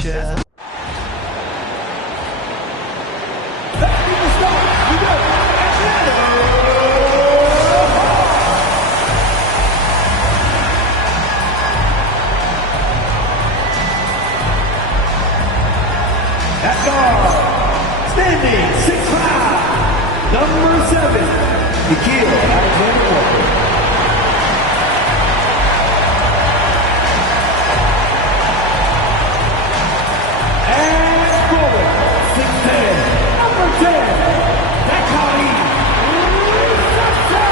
chest. At guard, standing 6'5", number 7, Nikhil Alexander Walker. And forward, 6'10", number 10, Dakari Sase.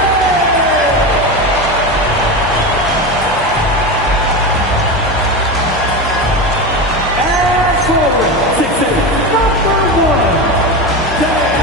And forward, 6'8", number 1, Dan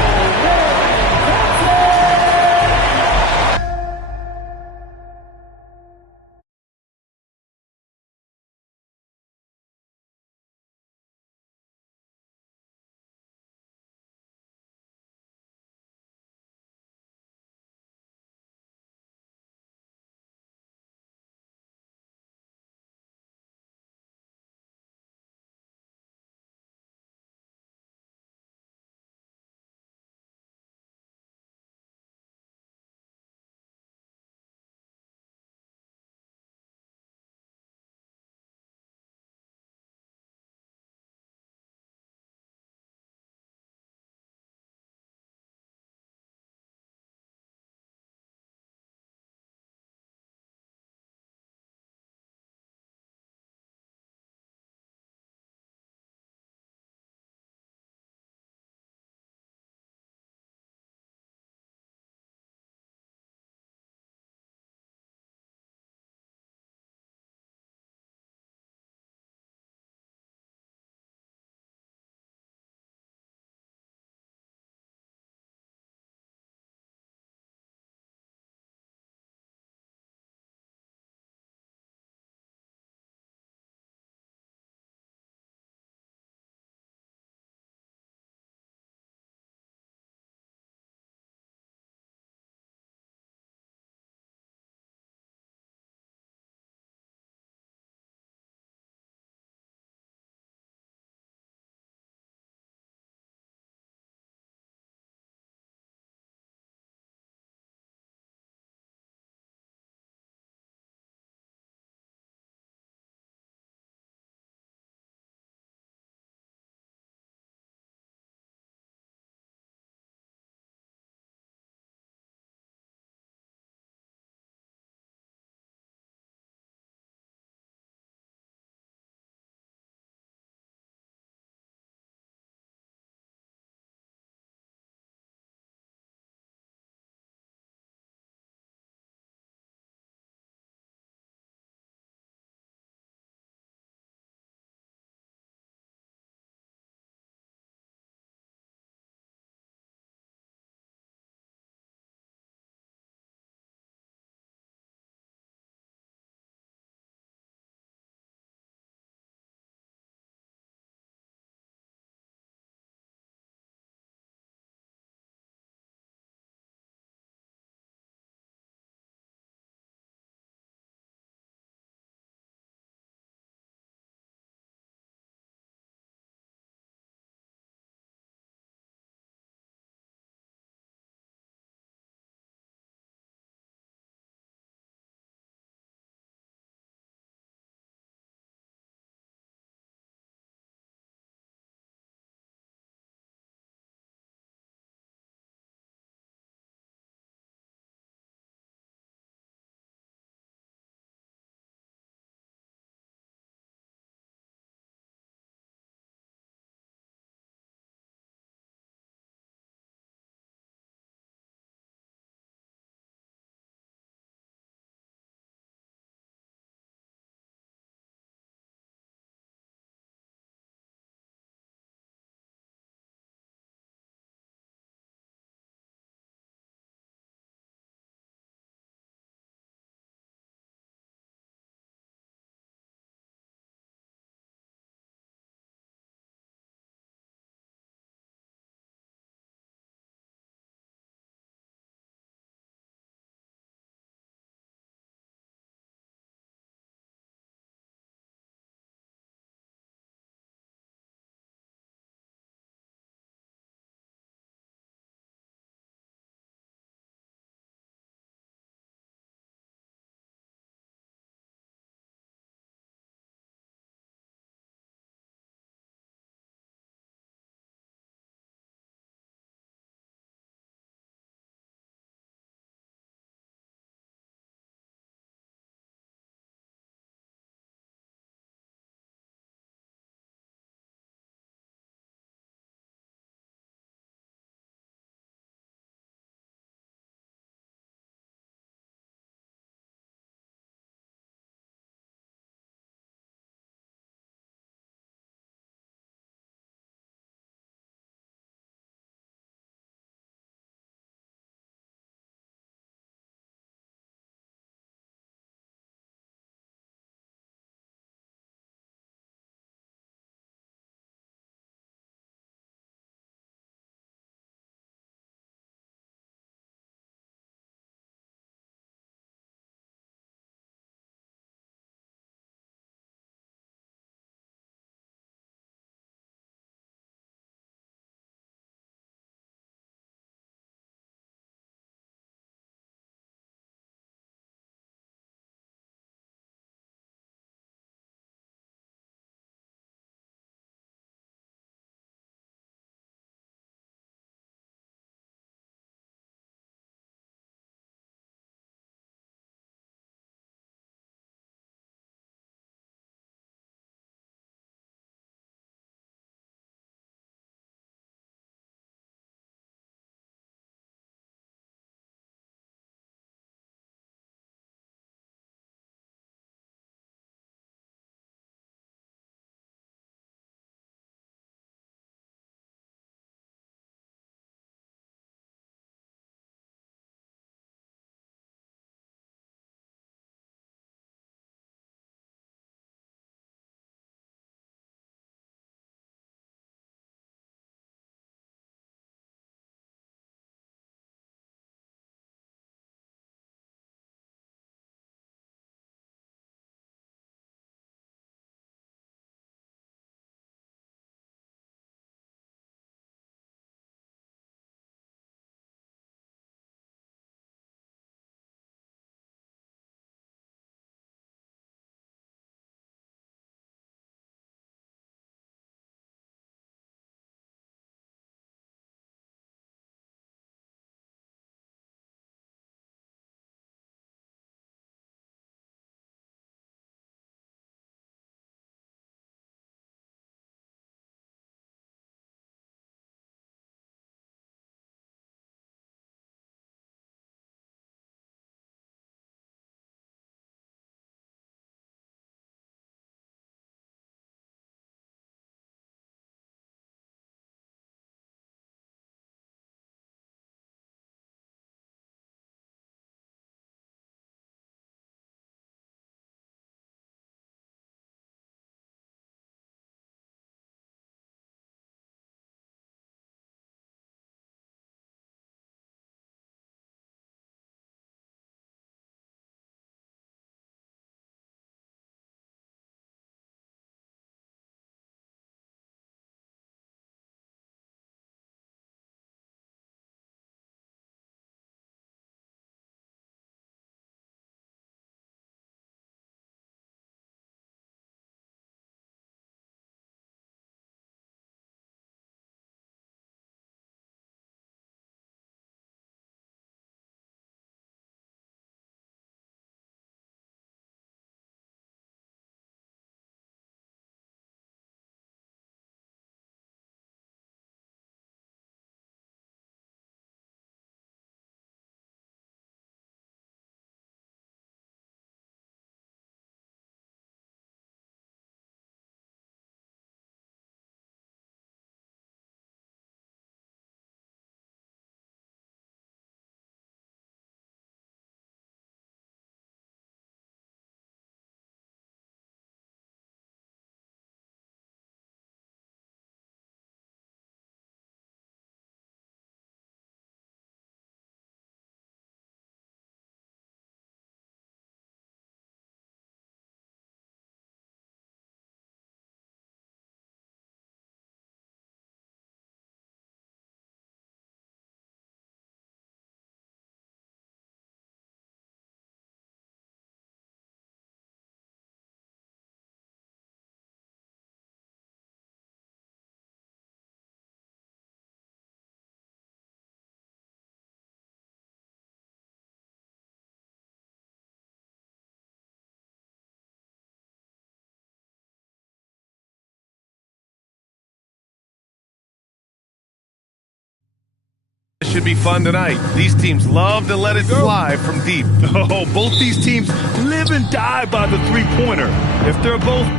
should be fun tonight. These teams love to let it fly from deep. Oh, both these teams live and die by the three-pointer. If they're both...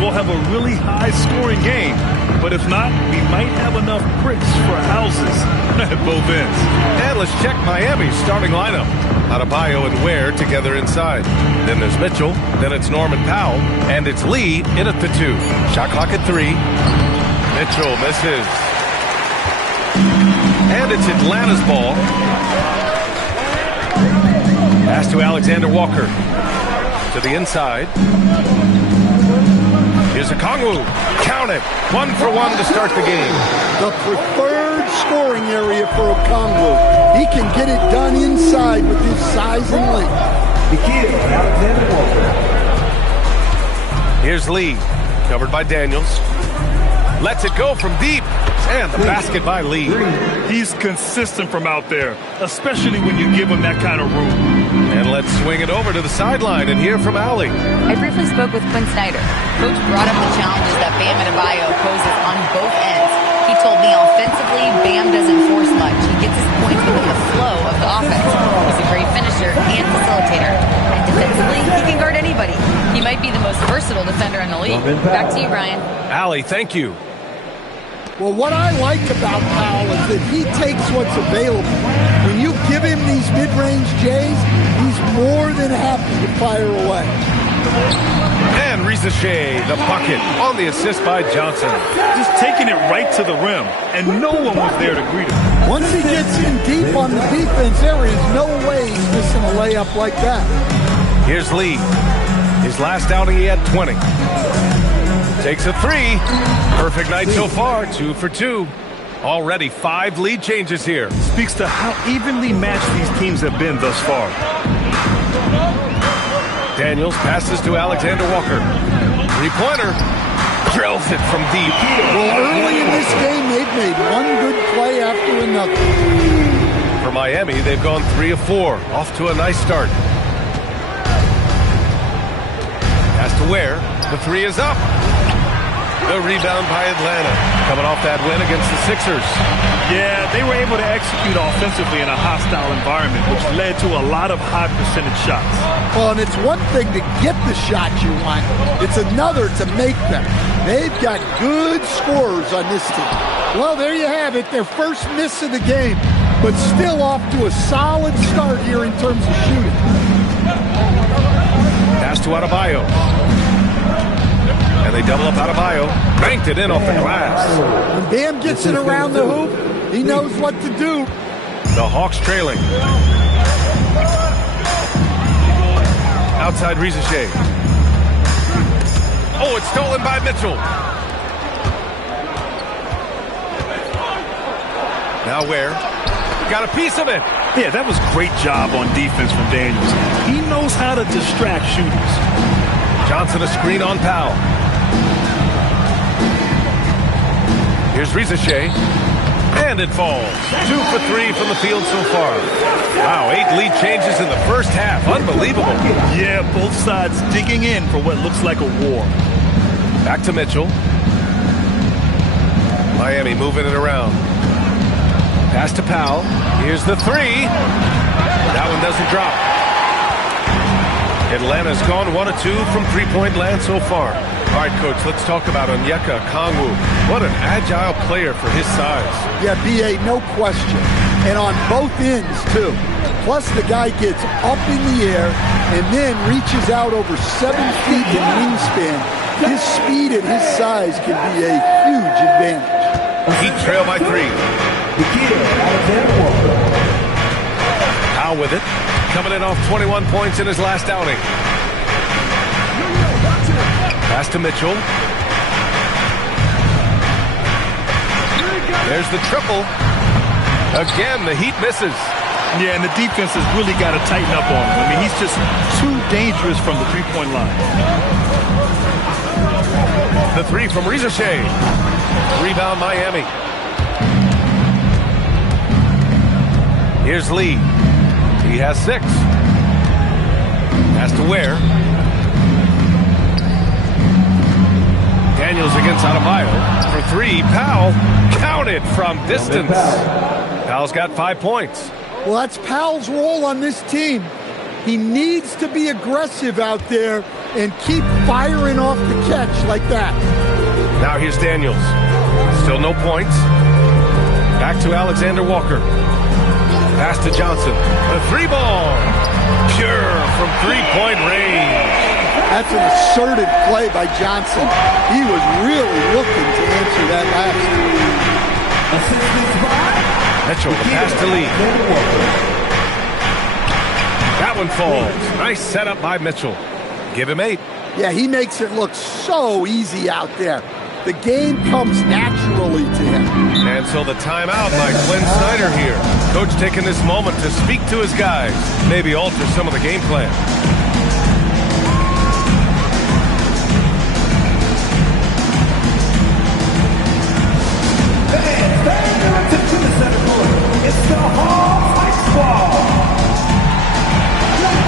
we'll have a really high-scoring game. But if not, we might have enough bricks for houses at both ends. And let's check Miami's starting lineup. Adebayo and Ware together inside. Then there's Mitchell. Then it's Norman Powell. And it's Lee in at the 2. Shot clock at 3. Mitchell misses. And it's Atlanta's ball. Pass to Alexander Walker. To the inside. Here's Okongwu. Count it. 1 for 1 to start the game. The preferred scoring area for Okongwu. He can get it done inside with his size and length. Alexander Walker. Here's Lee. Covered by Daniels. Lets it go from deep. And the basket by Lee. He's consistent from out there, especially when you give him that kind of room. And let's swing it over to the sideline and hear from Allie. I briefly spoke with Quinn Snyder. Coach brought up the challenges that Bam Adebayo poses on both ends. He told me offensively, Bam doesn't force much. He gets his points within the flow of the offense. He's a great finisher and facilitator. And defensively, he can guard anybody. He might be the most versatile defender in the league. Back to you, Brian. Allie, thank you. Well, what I like about Powell is that he takes what's available. When you give him these mid-range J's, he's more than happy to fire away. And Risa Shea, the bucket, on the assist by Johnson. Just taking it right to the rim, and no one was there to greet him. Once he gets in deep on the defense, there is no way he's missing a layup like that. Here's Lee. His last outing, he had 20. Takes a 3. Perfect night so far, 2 for 2. Already 5 lead changes here. Speaks to how evenly matched these teams have been thus far. Daniels passes to Alexander Walker. 3-pointer. Drills it from deep. Well, early in this game, they've made one good play after another. For Miami, they've gone 3 of 4. Off to a nice start. Pass to Ware. The 3 is up. The rebound by Atlanta. Coming off that win against the Sixers. Yeah, they were able to execute offensively in a hostile environment, which led to a lot of high percentage shots. Well, and it's one thing to get the shots you want. It's another to make them. They've got good scorers on this team. Well, there you have it. Their first miss of the game, but still off to a solid start here in terms of shooting. Pass to Adebayo. And they double up Adebayo. Banked it in off the glass. When Bam gets it around the hoop, he knows what to do. The Hawks trailing. Outside Risa Shea. Oh, it's stolen by Mitchell. Now Ware. Got a piece of it. Yeah, that was great job on defense from Daniels. He knows how to distract shooters. Johnson a screen on Powell. Here's Risa Shea. And it falls. 2 for 3 from the field so far. Wow, 8 lead changes in the first half. Unbelievable. Yeah, both sides digging in for what looks like a war. Back to Mitchell. Miami moving it around. Pass to Powell. Here's the 3. That one doesn't drop. Atlanta's gone 1 of 2 from three-point land so far. All right, Coach, let's talk about Onyeka Okongwu. What an agile player for his size. Yeah, B.A., no question. And on both ends, too. Plus, the guy gets up in the air and then reaches out over 7 feet in wingspan. His speed and his size can be a huge advantage. Heat trail by 3. Powell with it. Coming in off 21 points in his last outing. Pass to Mitchell. There's the triple. Again, the Heat misses. Yeah, and the defense has really got to tighten up on him. I mean, he's just too dangerous from the three-point line. The 3 from Risa Shea. Rebound Miami. Here's Lee. He has 6. Pass to Ware. Daniels against Adebayo. For three, Powell counted from distance. Powell's got 5 points. Well, that's Powell's role on this team. He needs to be aggressive out there and keep firing off the catch like that. Now here's Daniels. Still no points. Back to Alexander Walker. Pass to Johnson. The three ball. Pure from three-point range. That's an assertive play by Johnson. He was really looking to answer that last one. Mitchell, the pass to Lee. That one falls. Nice setup by Mitchell. Give him 8. Yeah, he makes it look so easy out there. The game comes naturally to him. And so the timeout by Quinn Snyder here. Coach taking this moment to speak to his guys. Maybe alter some of the game plan. It's the Hawks High Squad. Let's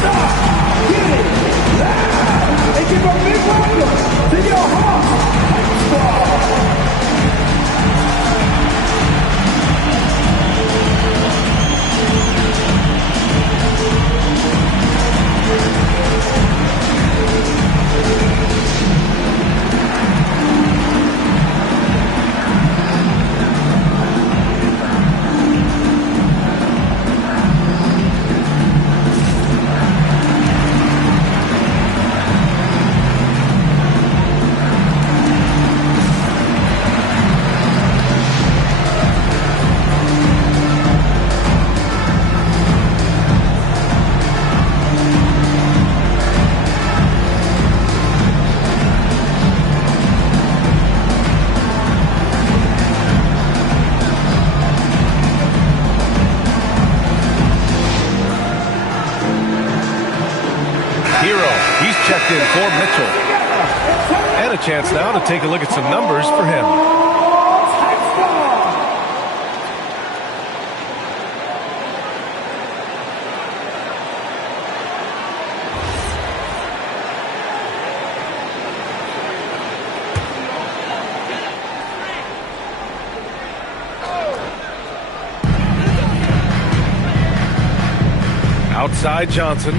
start getting loud and give a big welcome to your Hawks High Squad. Checked in for Mitchell. And a chance now to take a look at some numbers for him. Outside Johnson.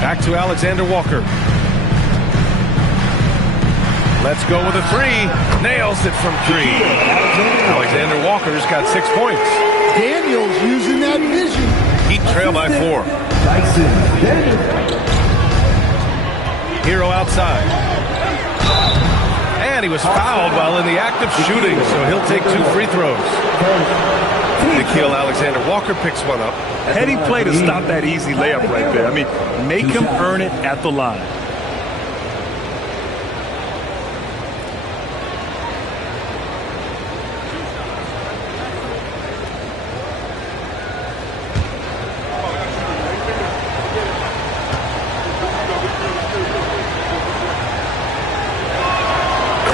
Back to Alexander Walker. Let's go with a three. Nails it from 3. Alexander Walker's got 6 points. Daniels using that vision. Heat trail by 4. Hero outside. And he was fouled while in the act of shooting, so he'll take 2 free throws. Nickeil Alexander Walker picks one up. Heady play to stop that easy layup right there. I mean, make him earn it at the line.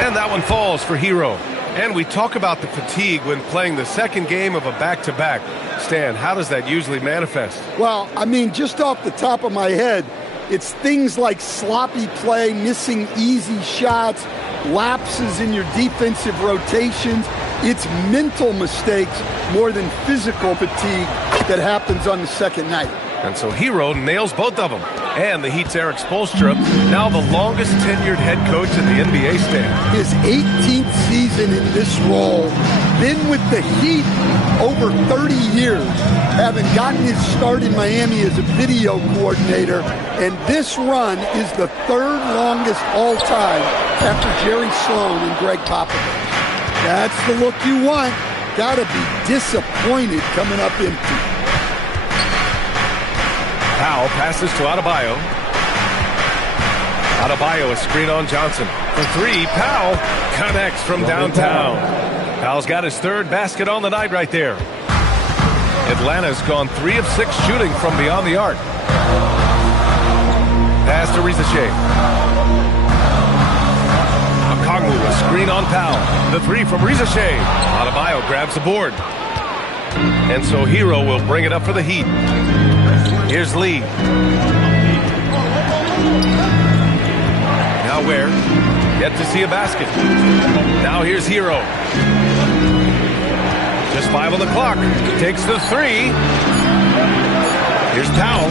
And that one falls for Hero. And we talk about the fatigue when playing the second game of a back-to-back. Stan, how does that usually manifest? Well, I mean, just off the top of my head, it's things like sloppy play, missing easy shots, lapses in your defensive rotations. It's mental mistakes more than physical fatigue that happens on the second night. And so Hero nails both of them. And the Heat's Eric Spoelstra, now the longest tenured head coach in the NBA stand. His 18th season in this role, been with the Heat over 30 years, having gotten his start in Miami as a video coordinator, and this run is the 3rd longest all time after Jerry Sloan and Greg Popovich. That's the look you want. Gotta be disappointed coming up empty. Powell passes to Adebayo. Adebayo, a screen on Johnson. For 3, Powell connects from downtown. Powell's got his 3rd basket on the night right there. Atlanta's gone 3 of 6 shooting from beyond the arc. Pass to Risacher. Okongwu, a screen on Powell. The 3 from Risacher. Adebayo grabs the board. And so Hero will bring it up for the Heat. Here's Lee. Now where? Yet to see a basket. Now here's Hero. Just 5 on the clock. Takes the 3. Here's Powell.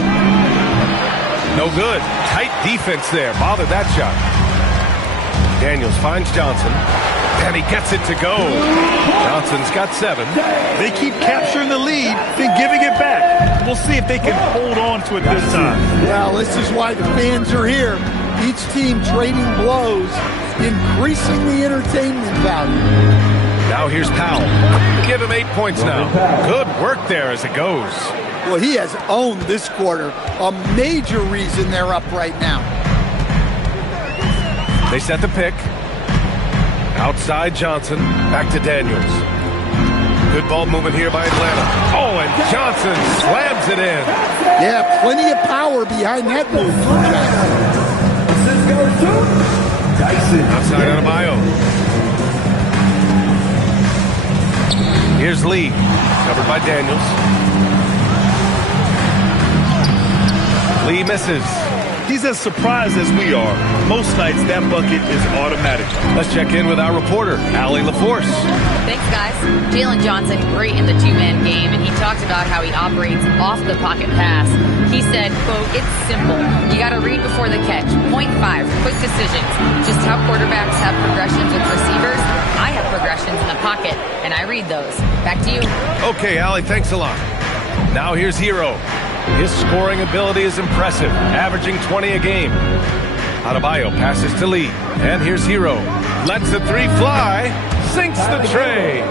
No good. Tight defense there. Bothered that shot. Daniels finds Johnson. And he gets it to go. Johnson's got 7. They keep capturing the lead, then giving it back. We'll see if they can hold on to it this time. Well, this is why the fans are here. Each team trading blows, increasing the entertainment value. Now here's Powell. Give him 8 points now. Good work there as it goes. Well, he has owned this quarter. A major reason they're up right now. They set the pick. Outside Johnson. Back to Daniels. Good ball movement here by Atlanta. Oh, and Johnson slams it in. Yeah, plenty of power behind that move. This goes to Dyson. Outside Adebayo. Here's Lee. Covered by Daniels. Lee misses. He's as surprised as we are. Most nights, that bucket is automatic. Let's check in with our reporter, Allie LaForce. Thanks, guys. Jalen Johnson, great in the two-man game, and he talked about how he operates off the pocket pass. He said, quote, "It's simple. You got to read before the catch. Point 5, quick decisions. Just how quarterbacks have progressions with receivers, I have progressions in the pocket, and I read those." Back to you. Okay, Allie, thanks a lot. Now here's Hero. His scoring ability is impressive, averaging 20 a game. Adebayo passes to Lee. And here's Hero. Lets the 3 fly. Sinks the tray.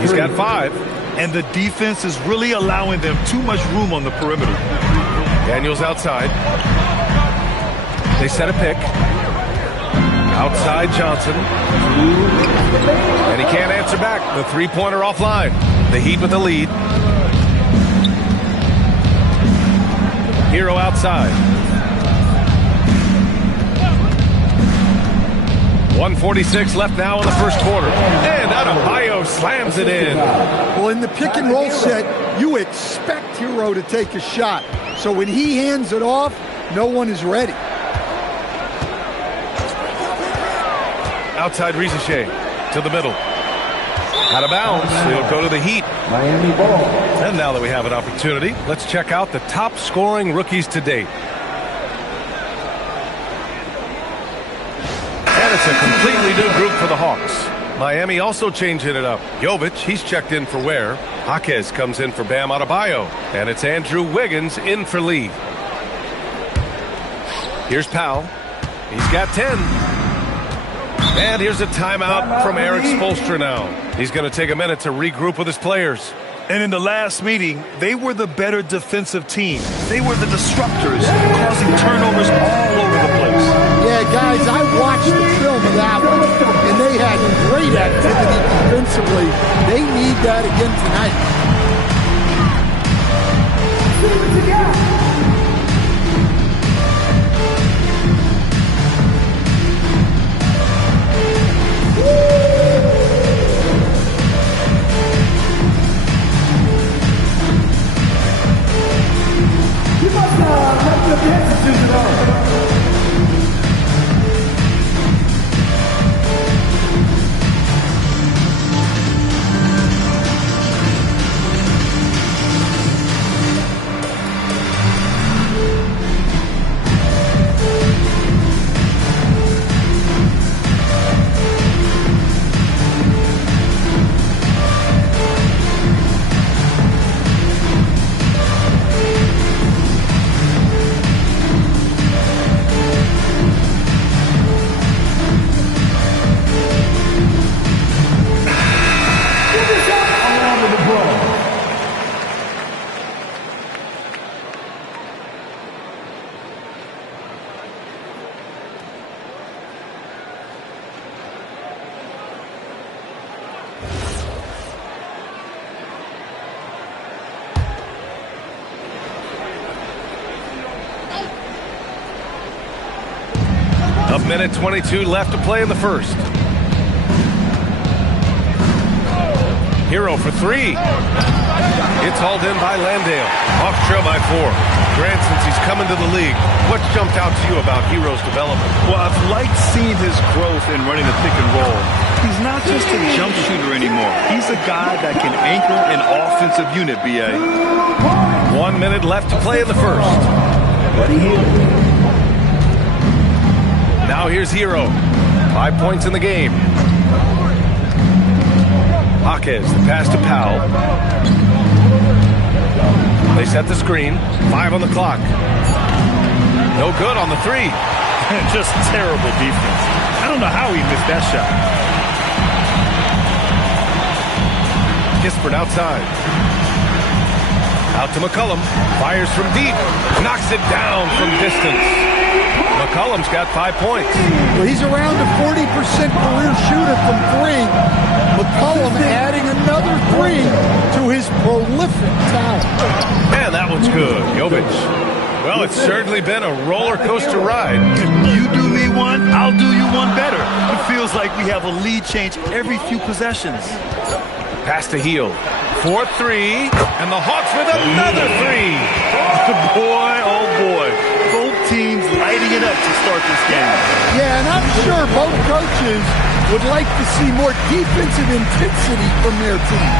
He's got 5. And the defense is really allowing them too much room on the perimeter. Daniels outside. They set a pick. Outside Johnson. And he can't answer back. The 3-pointer offline. The Heat with the lead. Hero outside. 1:46 left now in the first quarter. And Adebayo slams it in. Well, in the pick and roll set, you expect Hero to take a shot. So when he hands it off, no one is ready. Outside Rizachet to the middle. Out of bounds. It'll go to the Heat. Miami ball. And now that we have an opportunity, let's check out the top scoring rookies to date. And it's a completely new group for the Hawks. Miami also changing it up. Jovic, he's checked in for Ware. Jaquez comes in for Bam Adebayo. And it's Andrew Wiggins in for Lee. Here's Powell. He's got 10. And here's a timeout from Eric Spoelstra now. He's going to take a minute to regroup with his players. And in the last meeting, they were the better defensive team. They were the disruptors, causing turnovers all over the place. Yeah, guys, I watched the film of that one, and they had great activity defensively. They need that again tonight. See what you got. You must let the dancers do it all. A minute 22 left to play in the first. Hero for 3. It's hauled in by Landale. Off trail by 4. Grant, since he's come into the league, what's jumped out to you about Hero's development? Well, I've liked seeing his growth in running the pick and roll. He's not just a jump shooter anymore. He's a guy that can anchor an offensive unit, B.A. 1 minute left to play in the first. Now here's Hero. 5 points in the game. Jaquez, the pass to Powell. They set the screen. 5 on the clock. No good on the three. Just terrible defense. I don't know how he missed that shot. Kispert outside. Out to McCollum. Fires from deep. Knocks it down from distance. McCollum's got 5 points. Well, he's around a 40% career shooter from three. McCollum adding another three to his prolific talent. Man, that one's good. Jovic. Well, it's certainly been a roller coaster ride. You do me one, I'll do you one better. It feels like we have a lead change every few possessions. Pass to Hield. 4-3, and the Hawks with another three. Boy, oh boy. Both teams lighting it up to start this game. Yeah, and I'm sure both coaches would like to see more defensive intensity from their team.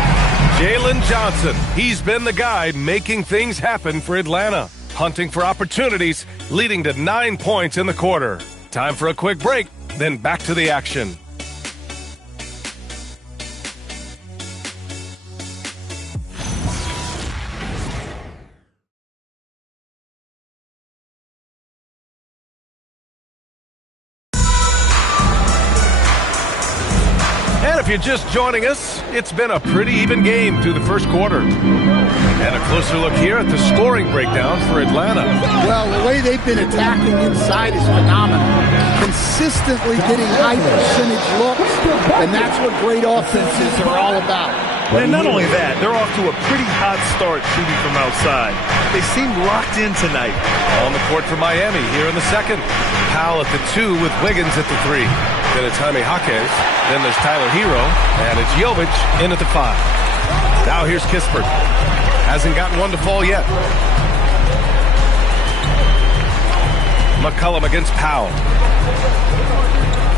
Jalen Johnson, he's been the guy making things happen for Atlanta. Hunting for opportunities, leading to 9 points in the quarter. Time for a quick break, then back to the action. And if you're just joining us, it's been a pretty even game through the first quarter. And a closer look here at the scoring breakdown for Atlanta. Well, the way they've been attacking inside is phenomenal. Consistently getting high percentage looks, and that's what great offenses are all about. And not only that, they're off to a pretty hot start shooting from outside. They seem locked in tonight. On the court for Miami here in the second. Powell at the 2 with Wiggins at the 3. Then it's Jaime Jaquez. Then there's Tyler Hero. And it's Jovic in at the 5. Now here's Kispert. Hasn't gotten one to fall yet. McCollum against Powell.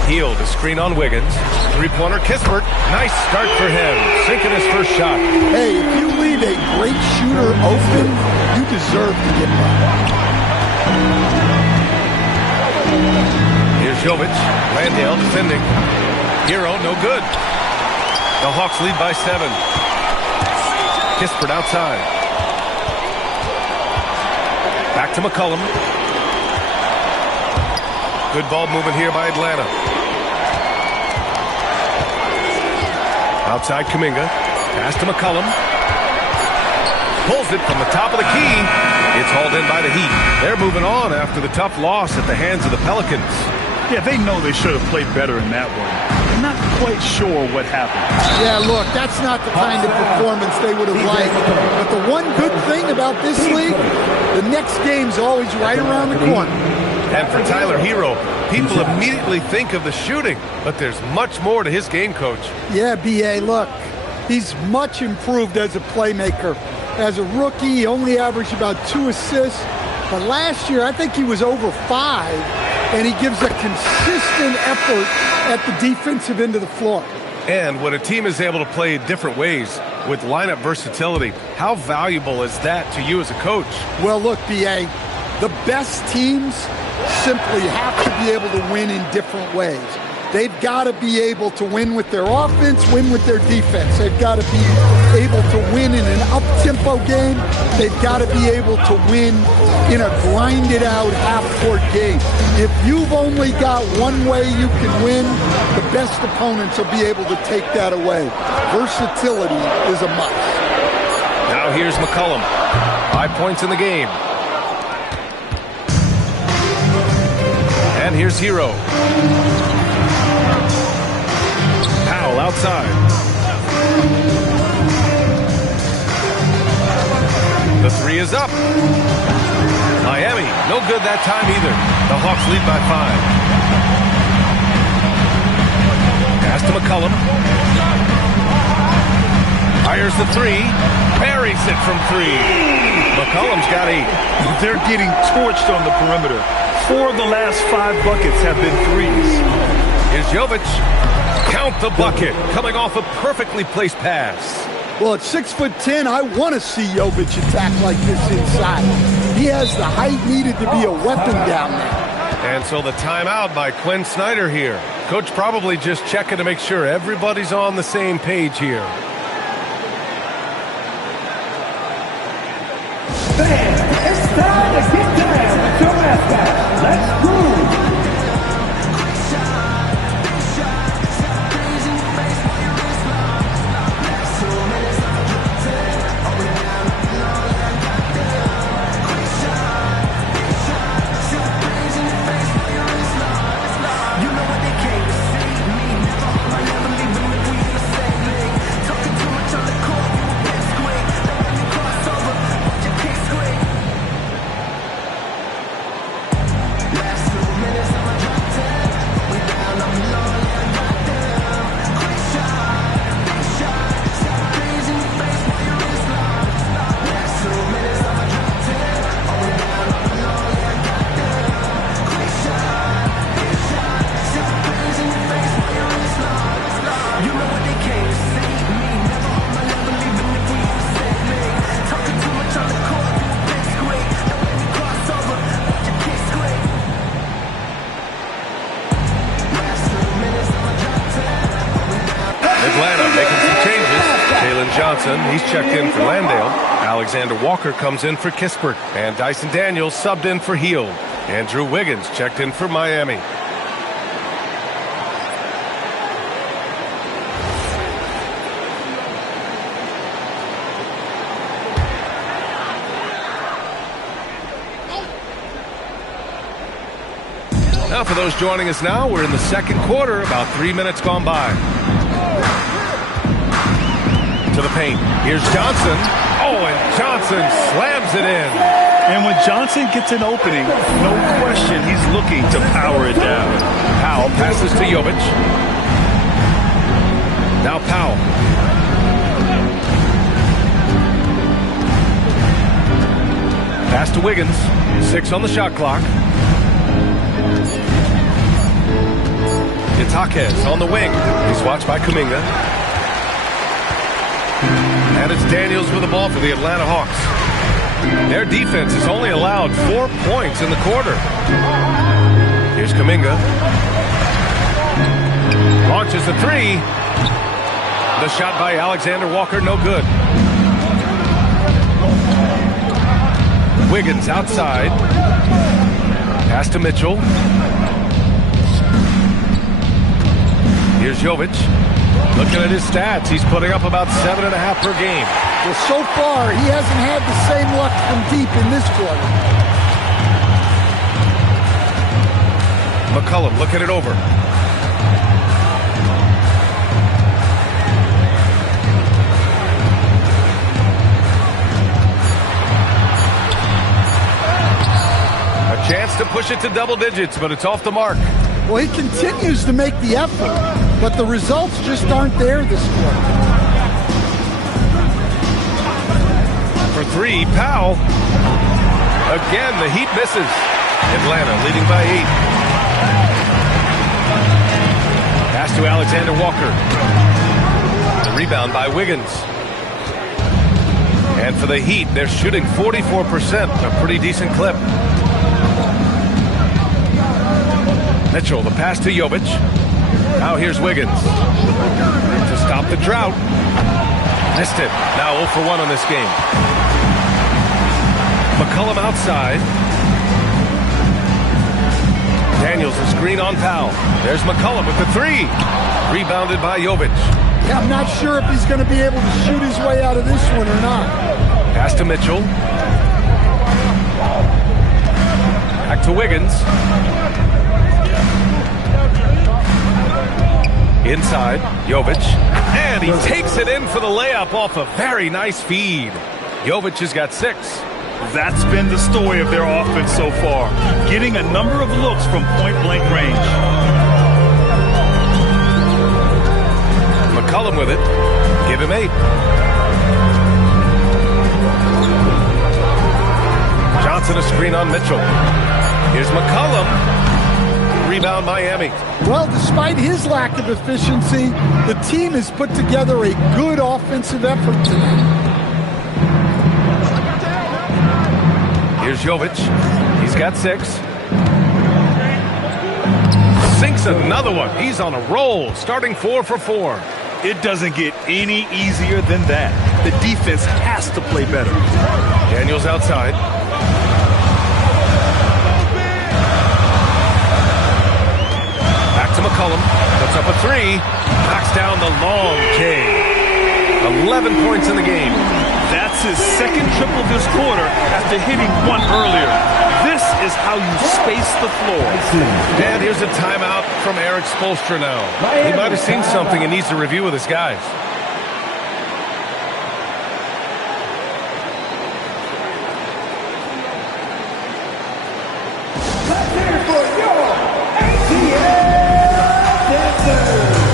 Hield, a screen on Wiggins. Three-pointer, Kispert. Nice start for him. Sinking his first shot. Hey, if you leave a great shooter open, you deserve to get one. Here's Jovic. Landale defending. Hero, no good. The Hawks lead by 7. Kispert outside. Back to McCollum. Good ball movement here by Atlanta. Outside Kuminga. Pass to McCollum. Pulls it from the top of the key. It's hauled in by the Heat. They're moving on after the tough loss at the hands of the Pelicans. Yeah, they know they should have played better in that one. I'm not quite sure what happened. Yeah, look, that's not the kind of performance they would have liked. But the one good thing about this league, the next game's always right around the corner. And for Tyler Hero, people immediately think of the shooting, but there's much more to his game, Coach. Yeah, B.A., look, he's much improved as a playmaker. As a rookie, he only averaged about 2 assists. But last year, I think he was over 5, and he gives a consistent effort at the defensive end of the floor. And when a team is able to play different ways with lineup versatility, how valuable is that to you as a coach? Well, look, B.A., the best teams simply have to be able to win in different ways. They've got to be able to win with their offense, win with their defense. They've got to be able to win in an up-tempo game. They've got to be able to win in a grinded-out half-court game. If you've only got one way you can win, the best opponents will be able to take that away. Versatility is a must. Now here's McCollum. 5 points in the game. And here's Hero. Powell outside. The 3 is up. Miami, no good that time either. The Hawks lead by 5. Pass to McCollum. Fires the 3. Buries it from 3. McCollum's got 8. They're getting torched on the perimeter. 4 of the last 5 buckets have been threes. Here's Jovic. Count the bucket. Coming off a perfectly placed pass. Well, at 6'10", I want to see Jovic attack like this inside. He has the height needed to be a weapon down there. And so the timeout by Quinn Snyder here. Coach probably just checking to make sure everybody's on the same page here. Fans, it's time to get down with your mascot. Let's groove. He's checked in for Landale. Alexander Walker comes in for Kispert. And Dyson Daniels subbed in for Hield. Andrew Wiggins checked in for Miami. Now for those joining us now, we're in the second quarter, about 3 minutes gone by. To the paint. Here's Johnson. Oh, and Johnson slams it in. And when Johnson gets an opening, no question he's looking to power it down. Powell passes to Jovic. Now Powell. Pass to Wiggins. 6 on the shot clock. It's Jaquez on the wing. He's watched by Kuminga. And it's Daniels with the ball for the Atlanta Hawks. Their defense has only allowed 4 points in the quarter. Here's Kuminga. Launches the 3. The shot by Alexander Walker, no good. Wiggins outside. Pass to Mitchell. Here's Jovic. Looking at his stats, he's putting up about 7.5 per game. Well, so far, he hasn't had the same luck from deep in this quarter. McCollum looking it over. A chance to push it to double digits, but it's off the mark. Well, he continues to make the effort, but the results just aren't there this quarter. For 3, Powell. Again, the Heat misses. Atlanta leading by 8. Pass to Alexander Walker. The rebound by Wiggins. And for the Heat, they're shooting 44%, a pretty decent clip. Mitchell, the pass to Jovic. Now here's Wiggins. To stop the drought. Missed it. Now 0 for 1 on this game. McCollum outside. Daniels, the screen on Powell. There's McCollum with the 3. Rebounded by Jovic. Yeah, I'm not sure if he's going to be able to shoot his way out of this one or not. Pass to Mitchell. Back to Wiggins. Inside, Jovic. And he takes it in for the layup off a very nice feed. Jovic has got 6. That's been the story of their offense so far, getting a number of looks from point-blank range. McCollum with it. Give him 8. Johnson a screen on Mitchell. Here's McCollum. Rebound Miami. Well, despite his lack of efficiency, the team has put together a good offensive effort tonight. Here's Jovic. He's got 6. Sinks another one. He's on a roll, starting 4 for 4. It doesn't get any easier than that. The defense has to play better. Daniels outside. Back to McCollum. Puts up a 3. Knocks down the long K. 11 points in the game. That's his second triple this quarter after hitting one earlier. This is how you space the floor. And here's a timeout from Eric Spoelstra now. He might have seen something and needs to review with his guys. Let's hear it for your ATL Dancers.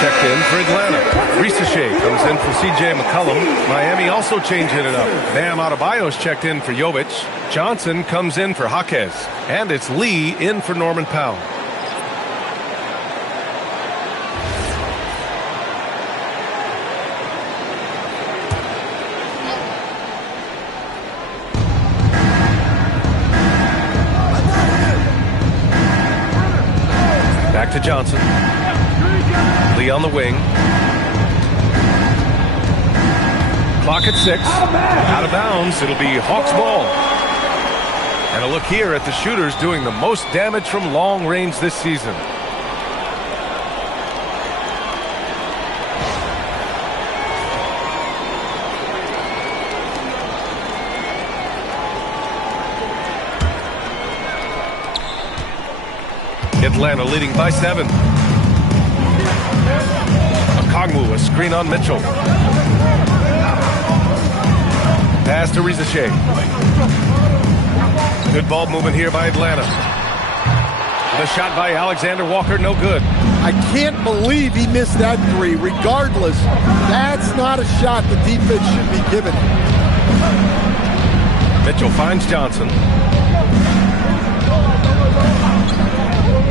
Checked in for Atlanta. Risacher comes in for C.J. McCollum. Miami also changing it up. Bam Adebayo's checked in for Jovic. Johnson comes in for Jaquez. And it's Lee in for Norman Powell. Back to Johnson. Lee on the wing. Clock at 6. Out of bounds. It'll be Hawks ball. And a look here at the shooters doing the most damage from long range this season. Atlanta leading by 7. Okongwu, a screen on Mitchell. Pass to Risacher. Good ball movement here by Atlanta. The shot by Alexander Walker, no good. I can't believe he missed that 3. Regardless, that's not a shot the defense should be giving. Mitchell finds Johnson.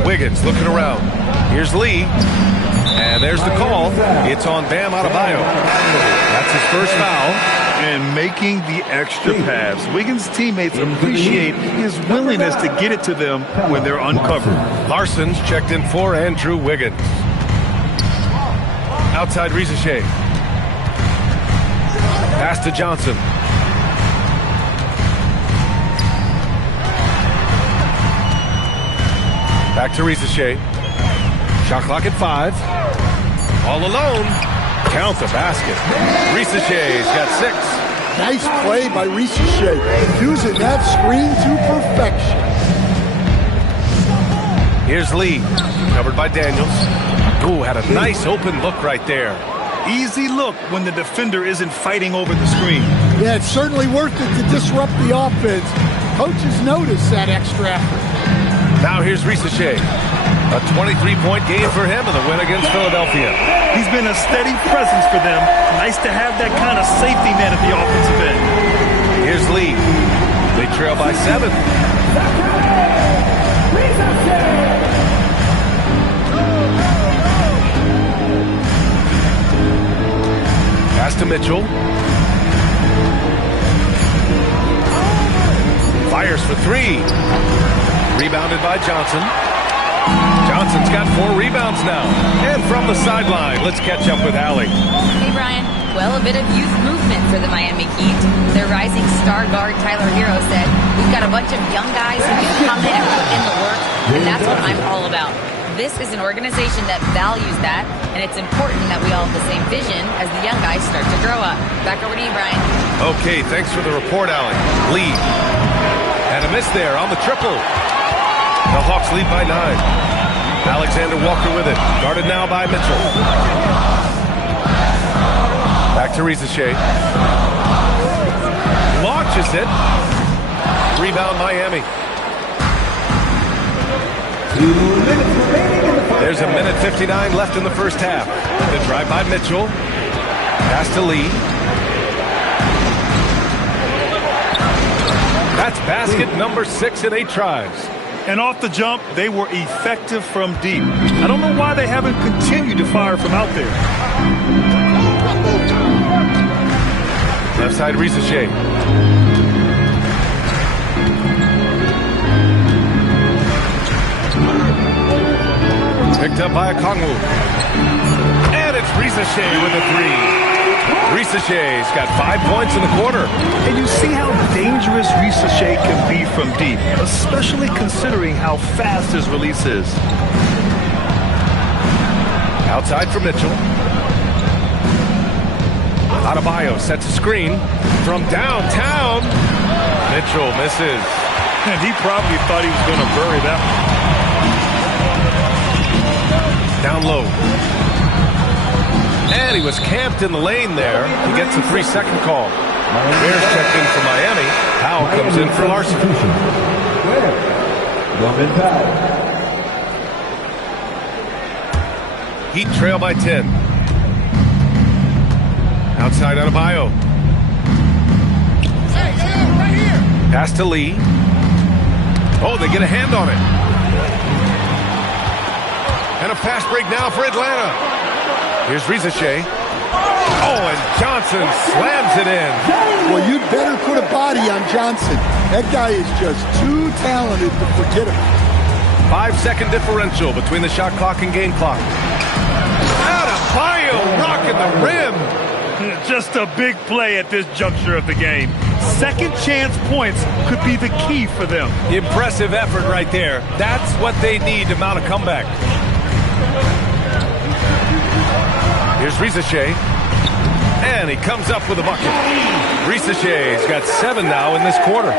Wiggins looking around. Here's Lee. And there's the call. It's on Bam Adebayo. That's his first foul. And making the extra pass. Wiggins' teammates appreciate his willingness to get it to them when they're uncovered. Larson's checked in for Andrew Wiggins. Outside Risacher. Pass to Johnson. Back to Risacher. Shot clock at 5. All alone. Count the basket. Risacher's got 6. Nice play by Risacher, using that screen to perfection. Here's Lee, covered by Daniels. Ooh, had a nice open look right there. Easy look when the defender isn't fighting over the screen. Yeah, it's certainly worth it to disrupt the offense. Coaches notice that extra effort. Now here's Risacher. A 23-point game for him in the win against Philadelphia. He's been a steady presence for them. Nice to have that kind of safety net at the offensive end. Here's Lee. They trail by 7. Pass Pass to Mitchell. Fires for three. Rebounded by Johnson. Johnson's got 4 rebounds now. And from the sideline, let's catch up with Allie. Hey, Brian. Well, a bit of youth movement for the Miami Heat. Their rising star guard, Tyler Hero, said, "We've got a bunch of young guys who can come in and put in the work, and that's what I'm all about." This is an organization that values that, and it's important that we all have the same vision as the young guys start to grow up. Back over to you, Brian. Okay, thanks for the report, Allie. Lead. And a miss there on the triple. The Hawks lead by 9. Alexander Walker with it. Guarded now by Mitchell. Back to Risacher. Launches it. Rebound Miami. There's a minute 59 left in the first half. The drive by Mitchell. Pass to Lee. That's basket number 6 in 8 tries. And off the jump, they were effective from deep. I don't know why they haven't continued to fire from out there. Left side, Risacher. Picked up by Okongwu. And it's Risacher with a 3. Risacher's got 5 points in the quarter. And you see how dangerous Risacher can be from deep, especially considering how fast his release is. Outside for Mitchell. Adebayo sets a screen from downtown. Mitchell misses. And he probably thought he was going to bury that one. Down low. And he was camped in the lane there. He gets a 3-second call. Bears checked in for Miami. Powell comes in for Larson. Heat trail by 10. Outside Adebayo. Pass to Lee. Oh, they get a hand on it. And a fast break now for Atlanta. Here's Risacher. Oh, and Johnson slams it in. Well, you'd better put a body on Johnson. That guy is just too talented to forget him. 5-second differential between the shot clock and game clock. Adebayo rocking the rim. Just a big play at this juncture of the game. Second chance points could be the key for them. Impressive effort right there. That's what they need to mount a comeback. Here's Risacher. And he comes up with a bucket. Risacher's got 7 now in this quarter.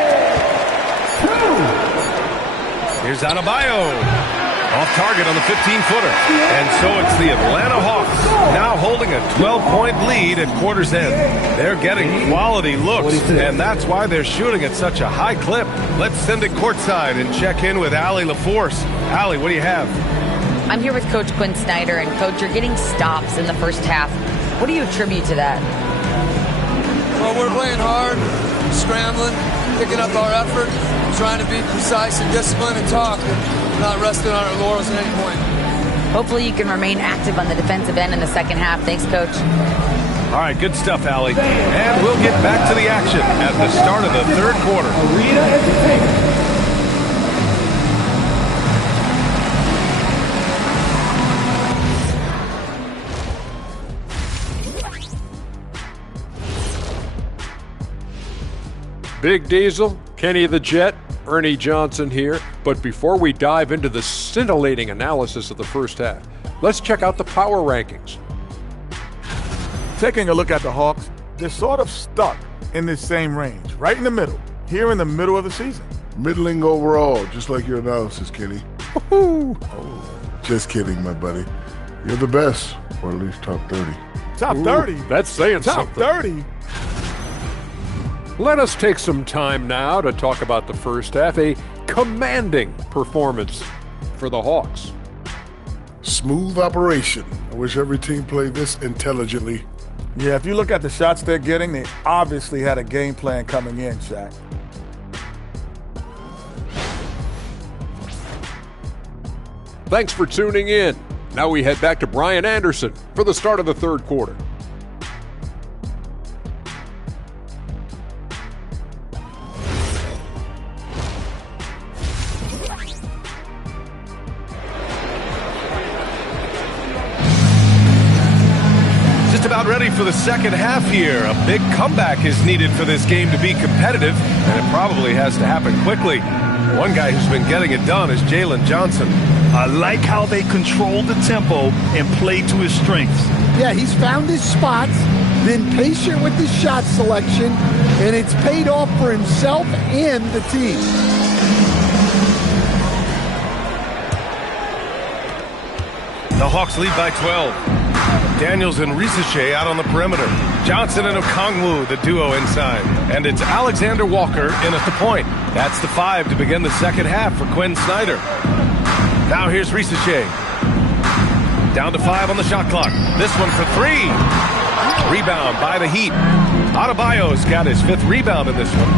Here's Adebayo. Off target on the 15-footer. And so it's the Atlanta Hawks now holding a 12-point lead at quarter's end. They're getting quality looks, and that's why they're shooting at such a high clip. Let's send it courtside and check in with Allie LaForce. Allie, what do you have? I'm here with Coach Quinn Snyder, and Coach, you're getting stops in the first half. What do you attribute to that? Well, we're playing hard, scrambling, picking up our effort, trying to be precise and disciplined and talk, and not resting on our laurels at any point. Hopefully you can remain active on the defensive end in the second half. Thanks, Coach. All right, good stuff, Allie. And we'll get back to the action at the start of the third quarter. Arena Entertainment. Big Diesel, Kenny the Jet, Ernie Johnson here. But before we dive into the scintillating analysis of the first half, let's check out the power rankings. Taking a look at the Hawks, they're sort of stuck in this same range, right in the middle, here in the middle of the season. Middling overall, just like your analysis, Kenny. Woo-hoo. Oh, just kidding, my buddy. You're the best, or at least top 30. Top 30? That's saying Top something. 30? Let us take some time now to talk about the first half, a commanding performance for the Hawks. Smooth operation. I wish every team played this intelligently. Yeah, if you look at the shots they're getting, they obviously had a game plan coming in, Shaq. Thanks for tuning in. Now we head back to Brian Anderson for the start of the third quarter. about ready for the second half here. A big comeback is needed for this game to be competitive, and it probably has to happen quickly. One guy who's been getting it done is Jalen Johnson. I like how they control the tempo and play to his strengths. Yeah, he's found his spots, been patient with his shot selection, and it's paid off for himself and the team. The Hawks lead by 12. Daniels and Risache out on the perimeter. Johnson and Okongwu, the duo inside. And it's Alexander Walker in at the point. That's the 5 to begin the second half for Quinn Snyder. Now here's Risache. Down to 5 on the shot clock. This one for 3. Rebound by the Heat. Adebayo's got his 5th rebound in this one.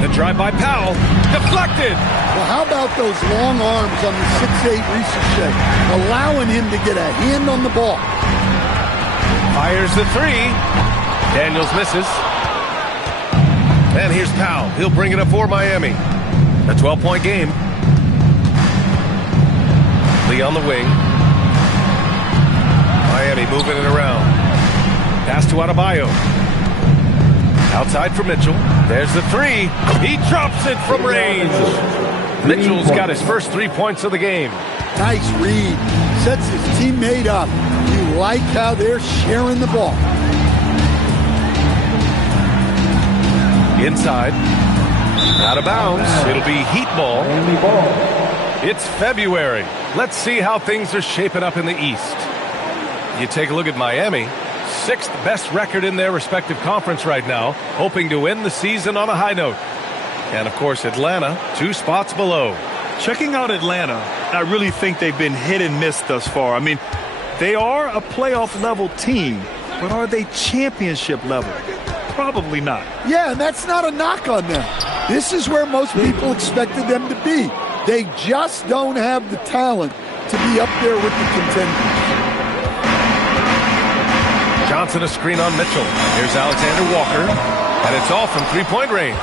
The drive by Powell. Deflected. Well, how about those long arms on the 6'8" Risache, allowing him to get a hand on the ball? Fires the 3. Daniels misses. And here's Powell. He'll bring it up for Miami. A 12-point game. Lee on the wing. Miami moving it around. Pass to Adebayo. Outside for Mitchell. There's the 3. He drops it from range. Mitchell's got his first 3 points of the game. Nice read. Sets his teammate up. You like how they're sharing the ball. Inside. Out of bounds. It'll be Heat ball. It's February. Let's see how things are shaping up in the East. You take a look at Miami. 6th best record in their respective conference right now, hoping to end the season on a high note. And, of course, Atlanta, 2 spots below. Checking out Atlanta, I really think they've been hit and miss thus far. I mean, they are a playoff-level team, but are they championship level? Probably not. Yeah, and that's not a knock on them. This is where most people expected them to be. They just don't have the talent to be up there with the contenders. Johnson a screen on Mitchell. Here's Alexander Walker, and it's all from 3-point range.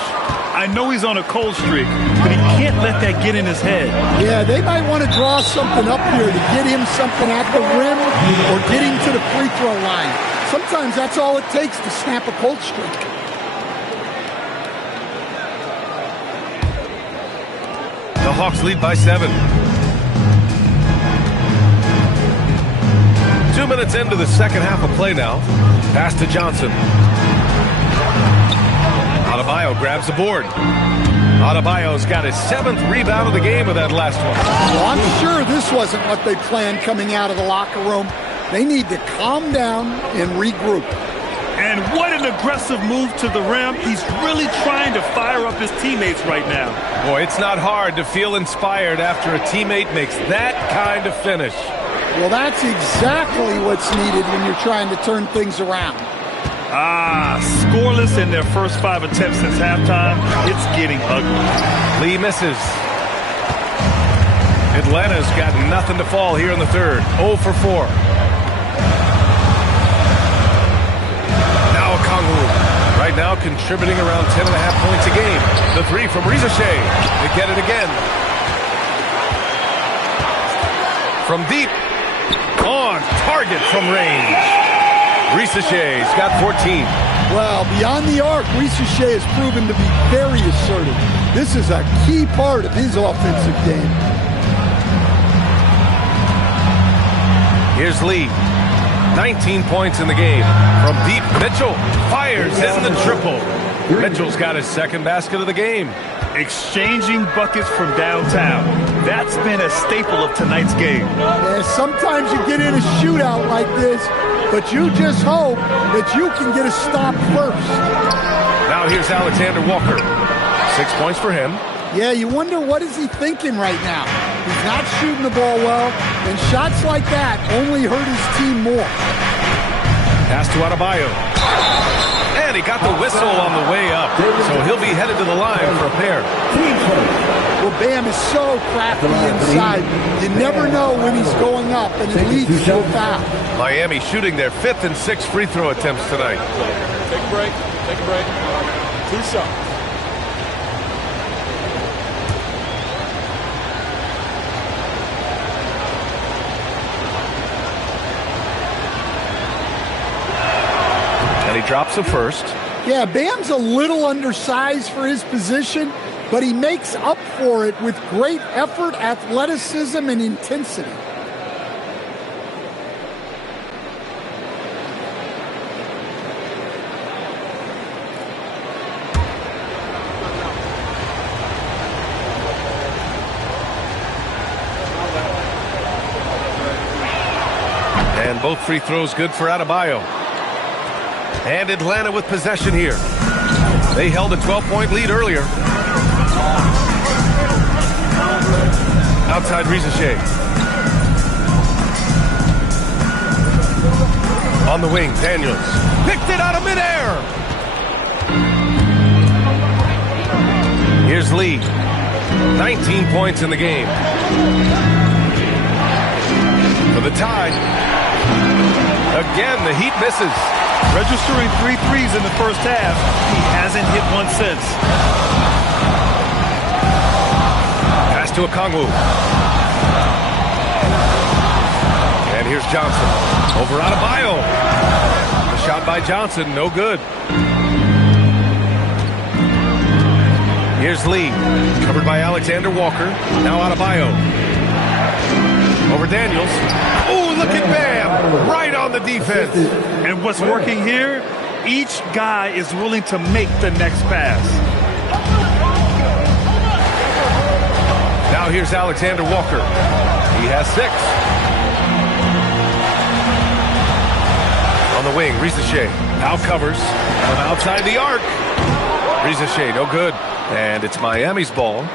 I know he's on a cold streak, but he can't let that get in his head. Yeah, they might want to draw something up here to get him something at the rim or get him to the free throw line. Sometimes that's all it takes to snap a cold streak. The Hawks lead by 7. 2 minutes into the second half of play now. Pass to Johnson. Adebayo grabs the board. Adebayo's got his 7th rebound of the game with that last one. Well, I'm sure this wasn't what they planned coming out of the locker room. They need to calm down and regroup. And what an aggressive move to the rim. He's really trying to fire up his teammates right now. Boy, it's not hard to feel inspired after a teammate makes that kind of finish. Well, that's exactly what's needed when you're trying to turn things around. Scoreless in their first 5 attempts since halftime. It's getting ugly. Lee misses. Atlanta's got nothing to fall here in the third. 0 for 4. Now Okongwu. Right now contributing around 10.5 points a game. The 3 from Risache. They get it again. From deep. On target from range. Risache's got 14. Well, beyond the arc, Risache has proven to be very assertive. This is a key part of his offensive game. Here's Lee. 19 points in the game. From deep, Mitchell fires in the triple. Mitchell's got his 2nd basket of the game. Exchanging buckets from downtown. That's been a staple of tonight's game. Yeah, sometimes you get in a shootout like this, but you just hope that you can get a stop first. Now here's Alexander Walker. 6 points for him. Yeah, you wonder what is he thinking right now. He's not shooting the ball well, and shots like that only hurt his team more. Pass to Adebayo. And he got the whistle on the way up, so he'll be headed to the line for a pair. Well, Bam is so crafty inside. You never know when he's going up, and it leads to a foul. Miami shooting their 5th and 6th free throw attempts tonight. Take a break. Take a break. 2 shots. drops a first. Yeah, Bam's a little undersized for his position, but he makes up for it with great effort, athleticism, and intensity. And both free throws good for Adebayo. And Atlanta with possession here. They held a 12-point lead earlier. Outside Risache. On the wing, Daniels. Picked it out of midair. Here's Lee. 19 points in the game. For the tie. Again, the Heat misses. Registering 3 threes in the first half. He hasn't hit one since. Pass to Okongwu. And here's Johnson. Over Adebayo. The shot by Johnson, no good. Here's Lee. Covered by Alexander Walker. Now Adebayo. Over Daniels. Oh, look at Bam! Right on the defense. And what's working here, each guy is willing to make the next pass. Now here's Alexander Walker. He has 6. On the wing, Risache. Now covers from outside the arc. Risache, no good. And it's Miami's ball.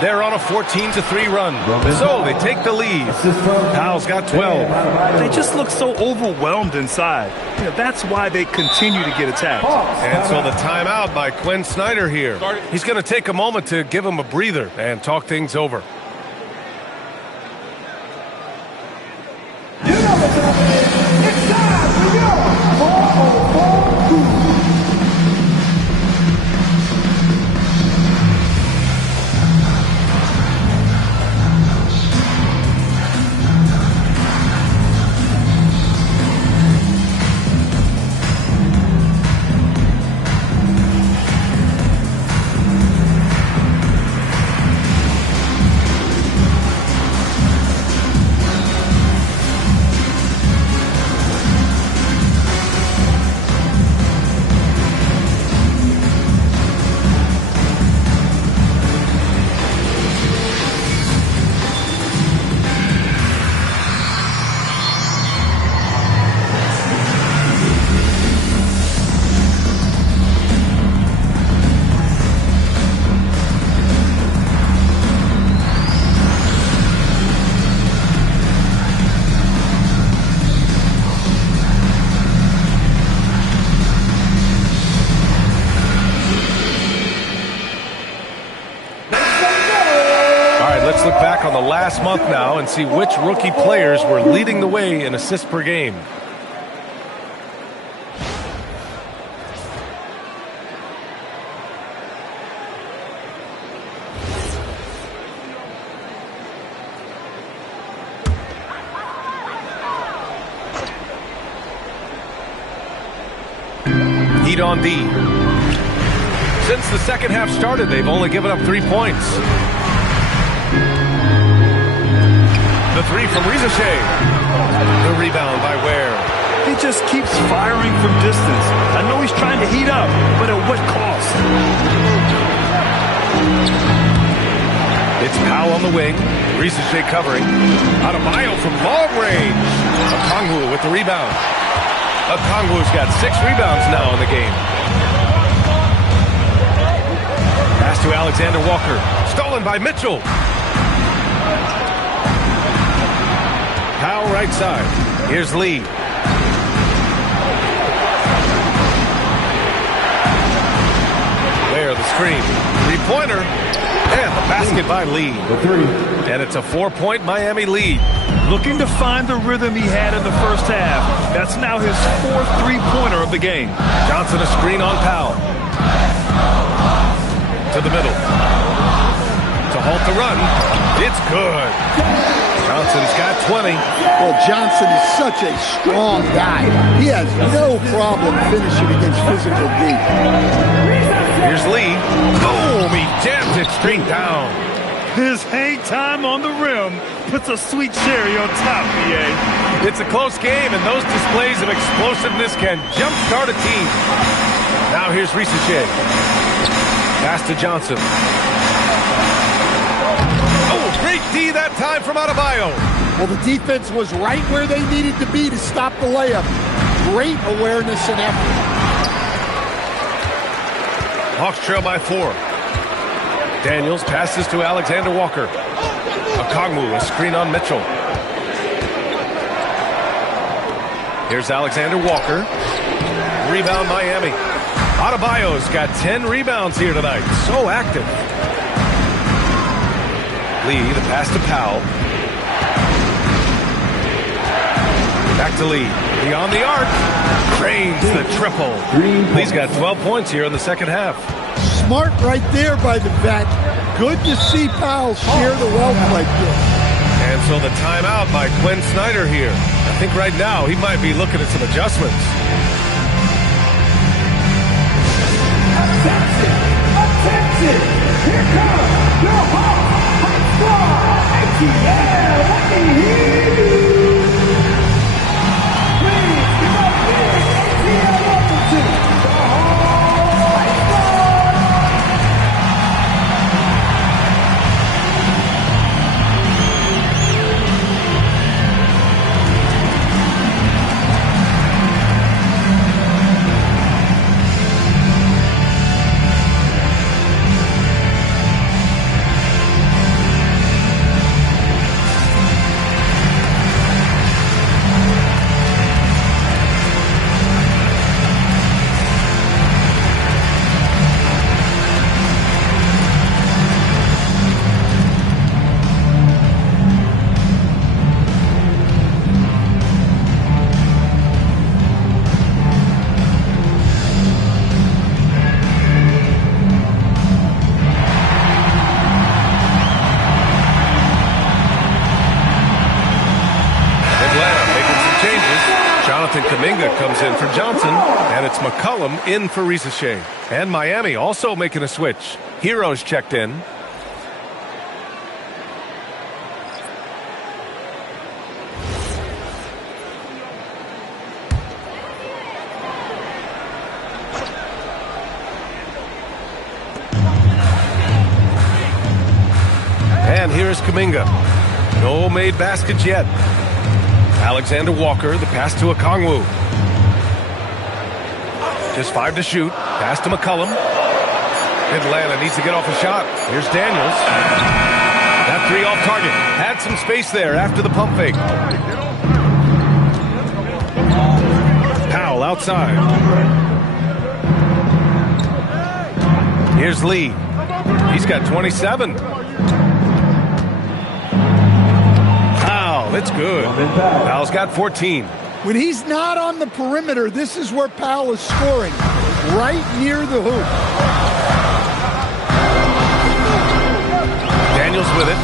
They're on a 14-3 run. So they take the lead. Powell's got 12. They just look so overwhelmed inside. You know, that's why they continue to get attacked. And so the timeout by Quinn Snyder here. He's going to take a moment to give him a breather and talk things over. It's time for your 4-on-4 Let's look back on the last month now and see which rookie players were leading the way in assists per game. Heat on D. Since the second half started, they've only given up 3 points. The three from Risache. The rebound by Ware. He just keeps firing from distance. I know he's trying to heat up, but at what cost? It's Powell on the wing. Risache covering. Adebayo from long range. Okongwu with the rebound. Okongwu's got 6 rebounds now in the game. Pass to Alexander Walker. Stolen by Mitchell. Powell right side. Here's Lee. There, the screen. 3-pointer. And the basket by Lee. And it's a 4-point Miami lead. Looking to find the rhythm he had in the first half. That's now his 4th 3-pointer of the game. Johnson a screen on Powell. To the middle. To halt the run. It's good. Johnson's got 20. Well, Johnson is such a strong guy. He has no problem finishing against physical D. Here's Lee. Boom! He jams it straight down. His hang time on the rim puts a sweet cherry on top, BA. It's a close game, and those displays of explosiveness can jumpstart a team. Now here's Risacher. Pass to Johnson. Oh, great D that time from Adebayo. Well, the defense was right where they needed to be to stop the layup. Great awareness and effort. Hawks trail by 4. Daniels passes to Alexander Walker. Okongwu, a screen on Mitchell. Here's Alexander Walker. Rebound Miami. Adebayo's got 10 rebounds here tonight. So active. Lee, the pass to Powell. Back to Lee. Beyond the arc. Cranes the triple. Lee's got 12 points here in the second half. Smart right there by the vet. Good to see Powell share the wealth like this. And so the timeout by Quinn Snyder here. I think right now he might be looking at some adjustments. Attention! Here comes your Hawks Squad! ATL! Let me hear you! Please give a big ATL welcome to the Hawks Squad! Kuminga comes in for Johnson, and it's McCollum in for Risacher. And Miami also making a switch. Heroes checked in. And here's Kuminga. No made baskets yet. Alexander Walker, the pass to Okongwu. Just 5 to shoot. Pass to McCollum. Atlanta needs to get off a shot. Here's Daniels. That 3 off target. Had some space there after the pump fake. Powell outside. Here's Lee. He's got 27. It's good. Powell's got 14. When he's not on the perimeter, this is where Powell is scoring, right near the hoop. Daniels with it.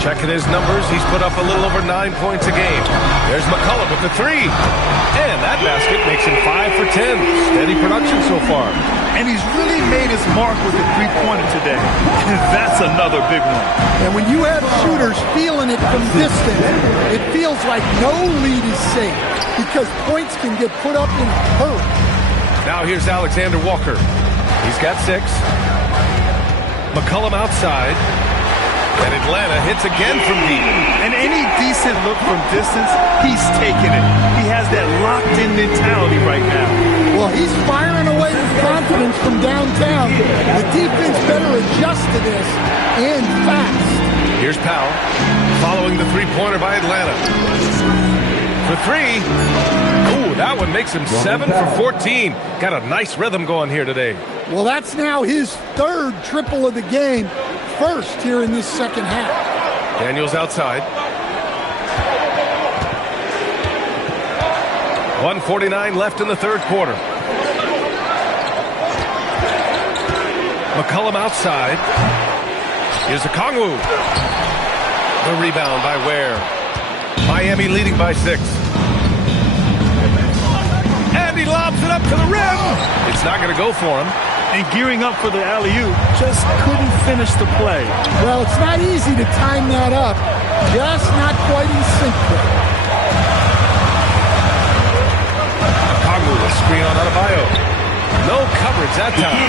Checking his numbers. He's put up a little over 9 points a game. There's McCollum with the 3. And that basket makes him 5 for 10. Steady production so far. And he's really made his mark with the three-pointer today. And that's another big one. And when you have shooters feeling it from distance, it feels like no lead is safe because points can get put up in a hurry. Now here's Alexander Walker. He's got 6. McCollum outside. And Atlanta hits again from deep. And any decent look from distance, he's taking it. He has that locked-in mentality right now. Well, he's firing away with confidence from downtown. The defense better adjust to this, and fast. Here's Powell, following the three-pointer by Atlanta. For 3. Ooh, that one makes him 7 for 14. Got a nice rhythm going here today. Well, that's now his 3rd triple of the game. First here in this second half. Daniels outside. 1:49 left in the 3rd quarter. McCollum outside. Here's Okongwu. The rebound by Ware. Miami leading by 6. And he lobs it up to the rim. It's not going to go for him. And gearing up for the alley-oop, just couldn't finish the play. Well, it's not easy to time that up. Just not quite in sync there. Kongwu will screen on Adebayo. No coverage that time.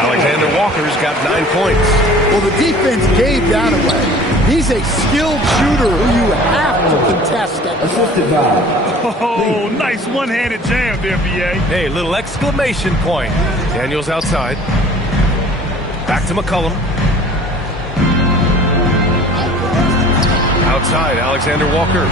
Alexander Walker's got 9 points. Well, the defense gave that away. He's a skilled shooter who you have to contest at the Oh, nice one-handed jam there, B.A. Hey, little exclamation point. Daniels outside. Back to McCollum. Outside, Alexander Walker.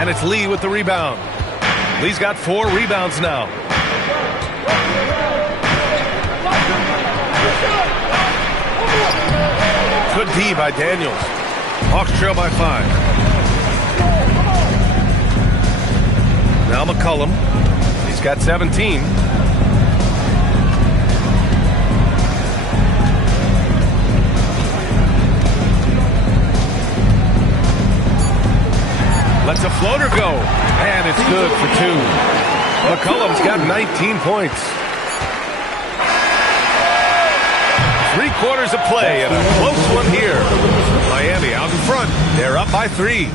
And it's Lee with the rebound. Lee's got 4 rebounds now. Good D by Daniels. Hawks trail by 5. Now McCollum. He's got 17. Lets a floater go. And it's good for 2. McCollum's got 19 points. 3/4 of play and a close one here. Miami out in front. They're up by 3.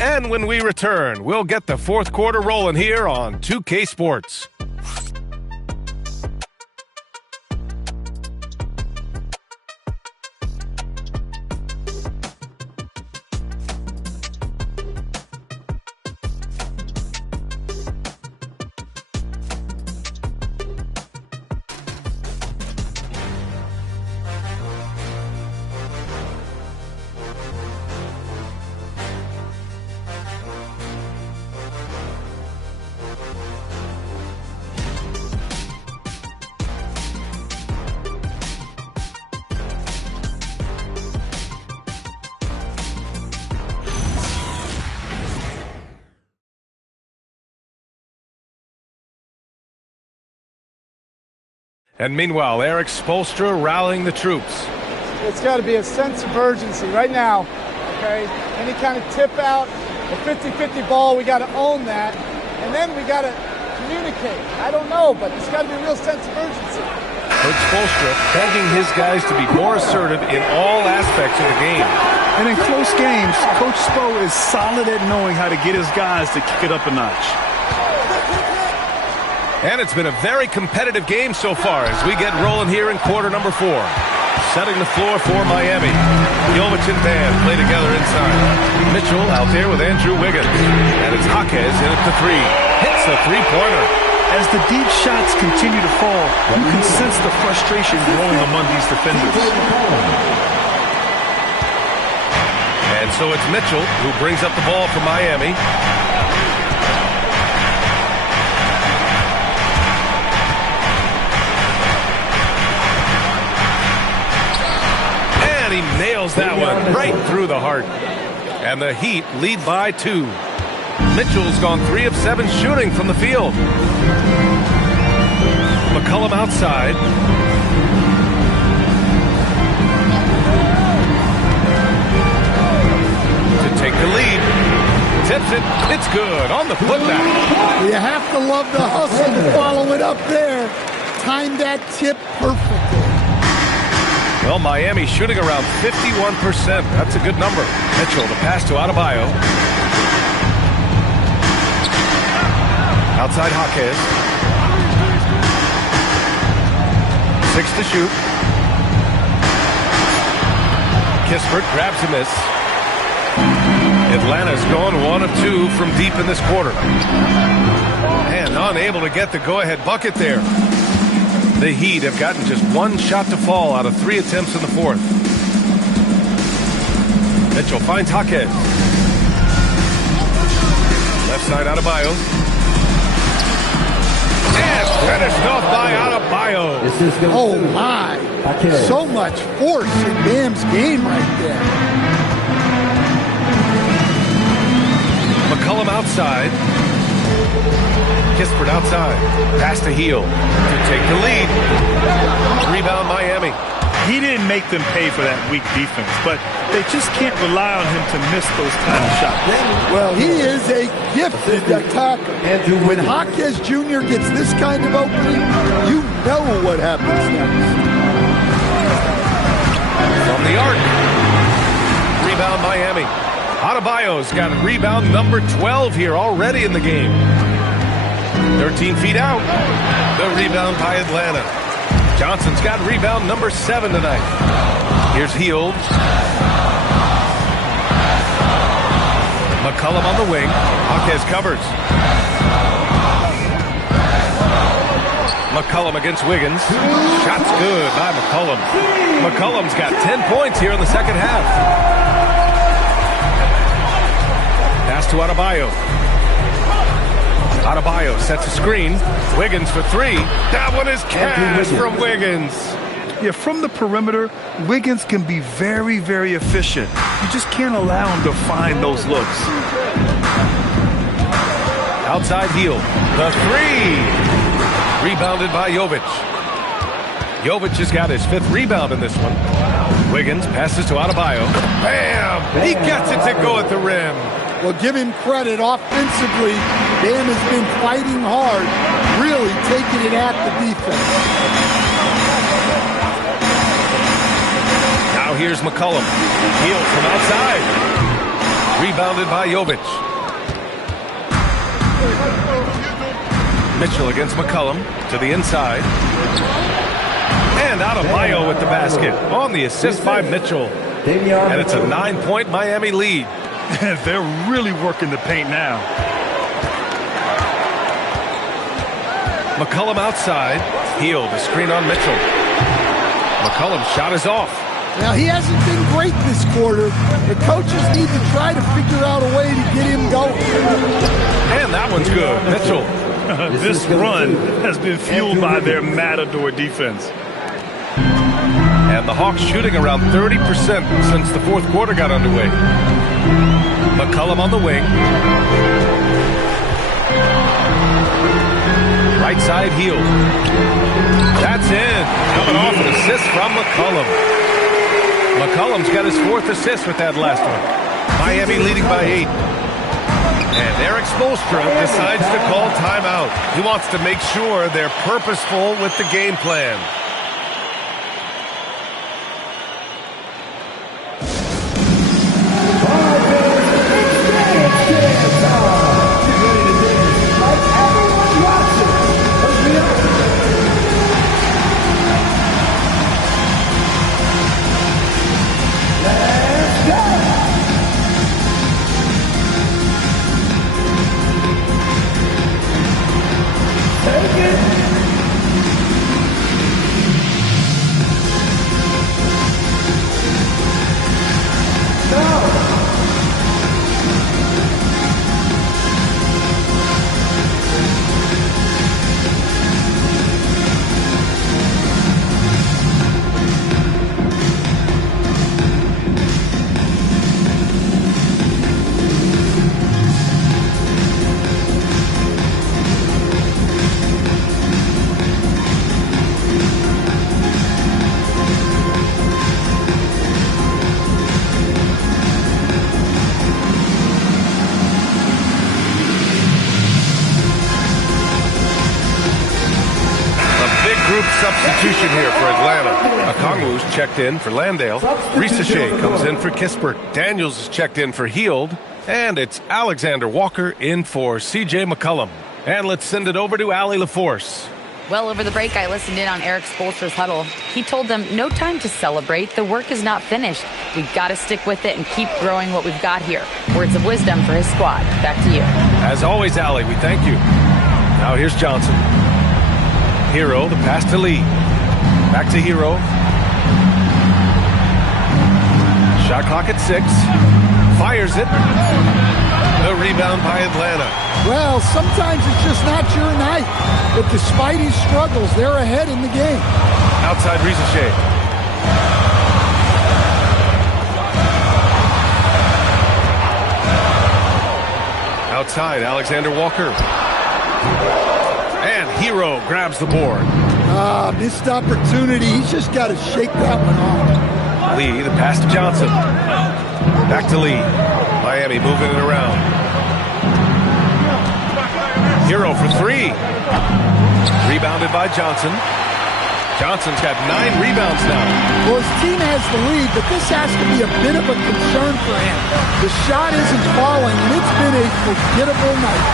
And when we return, we'll get the 4th quarter rolling here on 2K Sports. And meanwhile, Eric Spoelstra rallying the troops. It's got to be a sense of urgency right now, okay? Any kind of tip out, a 50-50 ball, we got to own that. And then we got to communicate. I don't know, but it's got to be a real sense of urgency. Coach Spoelstra begging his guys to be more assertive in all aspects of the game. And in close games, Coach Spo is solid at knowing how to get his guys to kick it up a notch. And it's been a very competitive game so far as we get rolling here in quarter number 4. Setting the floor for Miami. Jovic and Bam play together inside. Mitchell out there with Andrew Wiggins. And it's Jaquez in at the 3. Hits the 3-pointer. As the deep shots continue to fall, you can sense the frustration growing among these defenders. And so it's Mitchell who brings up the ball for Miami. And he nails that one right through the heart. And the Heat lead by 2. Mitchell's gone 3 of 7 shooting from the field. McCollum outside. To take the lead. Tips it. It's good on the putback. You have to love the hustle to follow it up there. Timed that tip perfectly. Well, Miami shooting around 51%. That's a good number. Mitchell, the pass to Adebayo. Outside Jaquez. 6 to shoot. Kispert grabs a miss. Atlanta's gone 1 of 2 from deep in this quarter. And unable to get the go-ahead bucket there. The Heat have gotten just 1 shot to fall out of 3 attempts in the 4th. Mitchell finds Jaquez. Left side Adebayo. And finished off by Adebayo. Oh my. So much force in Bam's game right there. McCollum outside. Kispert outside. Pass to Hield to take the lead. Rebound Miami. He didn't make them pay for that weak defense, but they just can't rely on him to miss those kind of shots. Well, he is a gifted attacker. And when Jaquez Jr. gets this kind of opening, you know what happens next. From the arc. Rebound Miami. Adebayo's got rebound number 12 here already in the game. 13 feet out. The rebound by Atlanta. Johnson's got rebound number 7 tonight. Here's Hield. McCollum on the wing. Jaquez covers. McCollum against Wiggins. Shot's good by McCollum. McCollum's got 10 points here in the second half. Pass to Adebayo. Adebayo sets a screen. Wiggins for 3. That one is cash from Wiggins. Yeah, from the perimeter, Wiggins can be very, very efficient. You just can't allow him to find those looks. Outside Hield. The 3. Rebounded by Jovic. Jovic has got his 5th rebound in this one. Wiggins passes to Adebayo. Bam! He gets it to go at the rim. Well, give him credit. Offensively, Bam has been fighting hard, really taking it at the defense. Now here's McCollum. Hield from outside. Rebounded by Jovic. Mitchell against McCollum to the inside. And Adebayo with the basket on the assist by Mitchell. And it's a 9-point Miami lead. They're really working the paint now. McCollum outside. Hield, a screen on Mitchell. McCollum's shot is off. Now, he hasn't been great this quarter. The coaches need to try to figure out a way to get him going. And that one's good. Mitchell. This run has been fueled by their Matador defense. And the Hawks shooting around 30% since the fourth quarter got underway. McCollum on the wing. Right side Hield. That's in. Coming off an assist from McCollum. McCollum's got his 4th assist with that last one. Miami leading by 8. And Eric Spoelstra decides to call timeout. He wants to make sure they're purposeful with the game plan. Substitution here for Atlanta. Okongwu's checked in for Landale. Risacher comes in for Kispert. Daniels is checked in for Hield. And it's Alexander Walker in for C.J. McCollum. And let's send it over to Allie LaForce. Well, over the break, I listened in on Eric Spoelstra's huddle. He told them, no time to celebrate. The work is not finished. We've got to stick with it and keep growing what we've got here. Words of wisdom for his squad. Back to you. As always, Allie, we thank you. Now here's Johnson. Hero, the pass to Lee. Back to Hero. Shot clock at 6. Fires it. The rebound by Atlanta. Well, sometimes it's just not your night. But despite his struggles, they're ahead in the game. Outside Risacher. Outside, Alexander Walker. And Hero grabs the board. Missed opportunity. He's just got to shake that one off. Lee, the pass to Johnson. Back to Lee. Miami moving it around. Hero for three. Rebounded by Johnson. Johnson's got 9 rebounds now. Well, his team has the lead, but this has to be a bit of a concern for him. The shot isn't falling, and it's been a forgettable night.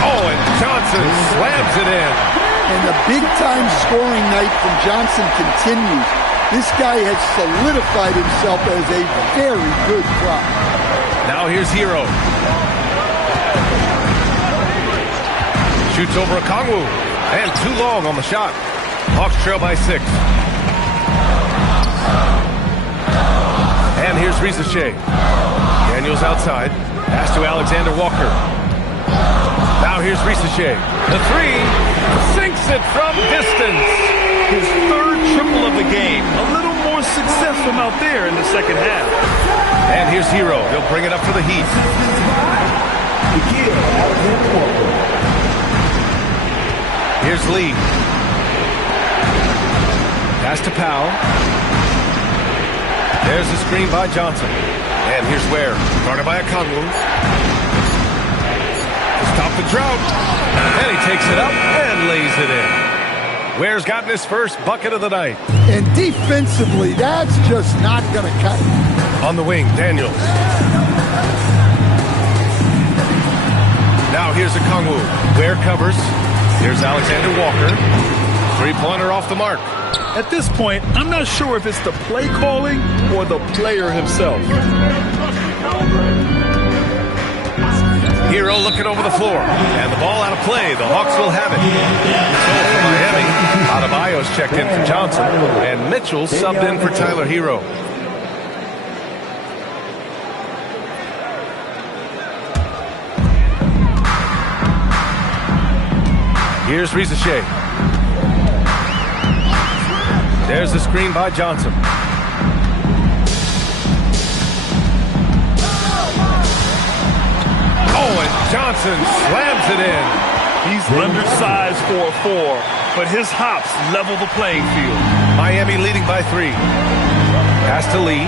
Oh, and Johnson slams it in. And the big-time scoring night from Johnson continues. This guy has solidified himself as a very good prop. Now here's Hero. Shoots over Okongwu. And too long on the shot. Hawks trail by 6. And here's Risacher. Daniels outside. Pass to Alexander Walker. Now here's Risacher. The three. Sinks it from distance. His third triple of the game. A little more success from out there in the second half. And here's Hero. He'll bring it up for the Heat. Here's Lee. Pass to Powell. There's the screen by Johnson. And here's Ware. Guarded by Okongwu. To stop the drought. And he takes it up and lays it in. Ware's gotten his first bucket of the night. And defensively, that's just not going to cut it. On the wing, Daniels. Now here's Okongwu. Ware covers. Here's Alexander Walker. Three-pointer off the mark. At this point, I'm not sure if it's the play calling or the player himself. Hero looking over the floor. And the ball out of play. The Hawks will have it. So for Miami, Adebayo's checked in for Johnson. And Mitchell subbed in for Tyler Hero. Here's Risacher. There's the screen by Johnson. Oh, and Johnson slams it in. He's undersized for a 4, but his hops level the playing field. Miami leading by 3. Pass to Lee.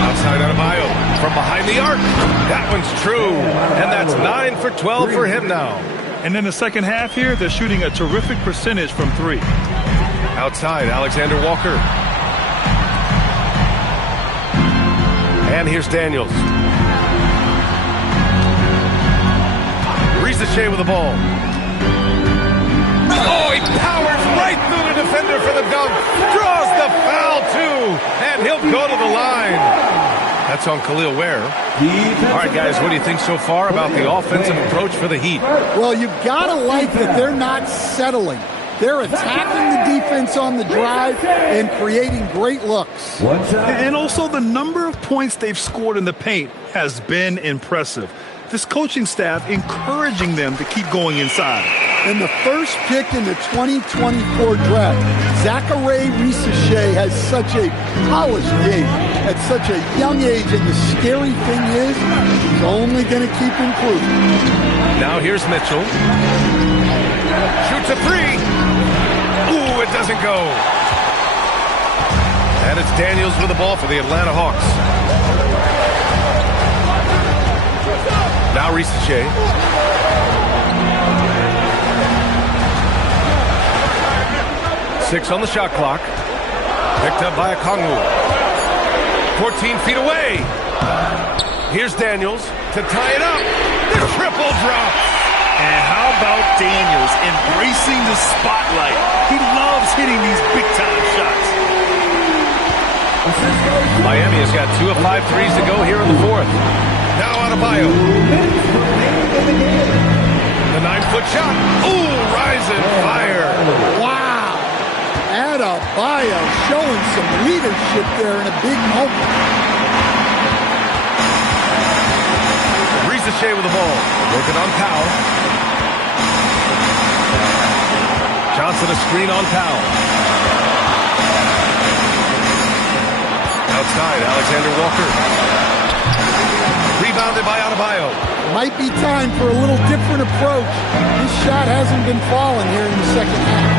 Outside Adebayo from behind the arc. That one's true. And that's 9 for 12 for him now. And in the second half here, they're shooting a terrific percentage from 3. Outside, Alexander Walker. And here's Daniels. Risacher with the ball. Oh, he powers right through the defender for the dunk. Draws the foul, too. And he'll go to the line. That's on Khalil Ware. All right, guys, what do you think so far about the offensive approach for the Heat? Well, you've got to like that they're not settling. They're attacking the defense on the drive and creating great looks. And also the number of points they've scored in the paint has been impressive. This coaching staff encouraging them to keep going inside. And the first pick in the 2024 draft, Zachary Risacher has such a polished game at such a young age, and the scary thing is he's only going to keep improving. Now here's Mitchell. Shoots a 3. Ooh, it doesn't go. And it's Daniels with the ball for the Atlanta Hawks. Now Risacher. Six on the shot clock. Picked up by Okongwu. 14 feet away. Here's Daniels to tie it up. The triple drop. And how about Daniels embracing the spotlight? He loves hitting these big-time shots. Miami has got 2 of 5 threes to go here in the 4th. Now Adebayo. The 9-foot shot. Ooh, rise and fire. Wow. Adebayo showing some leadership there in a big moment. Risacher with the ball. Working on Powell. Johnson a screen on Powell. Outside, Alexander Walker. Rebounded by Adebayo. Might be time for a little different approach. This shot hasn't been falling here in the second half.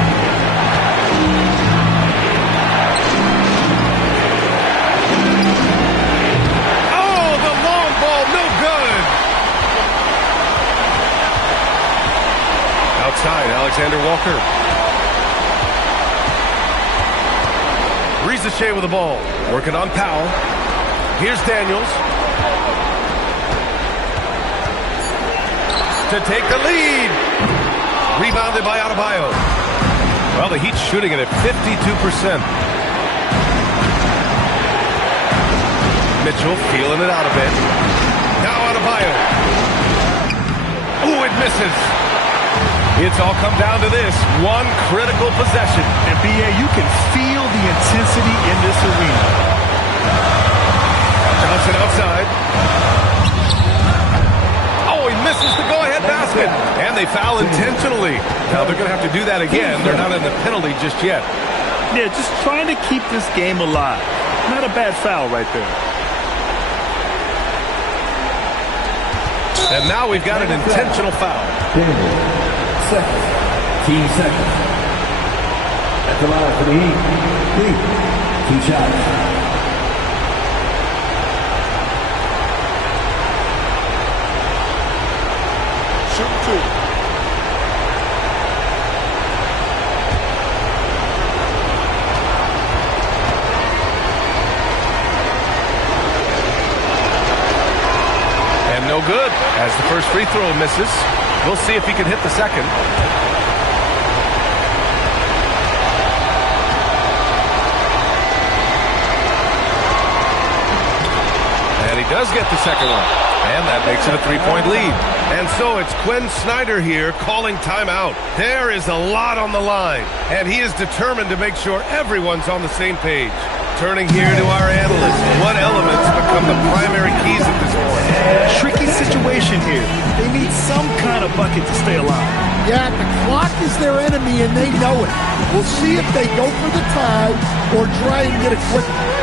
Oh, the long ball, no good. Outside, Alexander Walker. Rizachet with the ball. Working on Powell. Here's Daniels. To take the lead. Rebounded by Adebayo. Well, the Heat's shooting it at 52%. Mitchell feeling it out a bit. Now Adebayo. Oh, it misses. It's all come down to this one critical possession. And B.A., you can feel the intensity in this arena. Johnson outside. Oh, he misses the go-ahead basket. And they foul intentionally. Now they're going to have to do that again. They're not in the penalty just yet. Yeah, just trying to keep this game alive. Not a bad foul right there. And now we've got an intentional foul. Seconds. Team seconds. At the line for the Heat. 2 shots. Shoot 2. And no good as the first free throw misses. We'll see if he can hit the second. And he does get the second one. And that makes it a 3-point lead. And so it's Quinn Snyder here calling timeout. There is a lot on the line. And he is determined to make sure everyone's on the same page. Turning here to our analysts. What elements become the primary keys at this point? Tricky situation here. They need some kind of bucket to stay alive. Yeah, the clock is their enemy and they know it. We'll see if they go for the tie or try and get a quick one.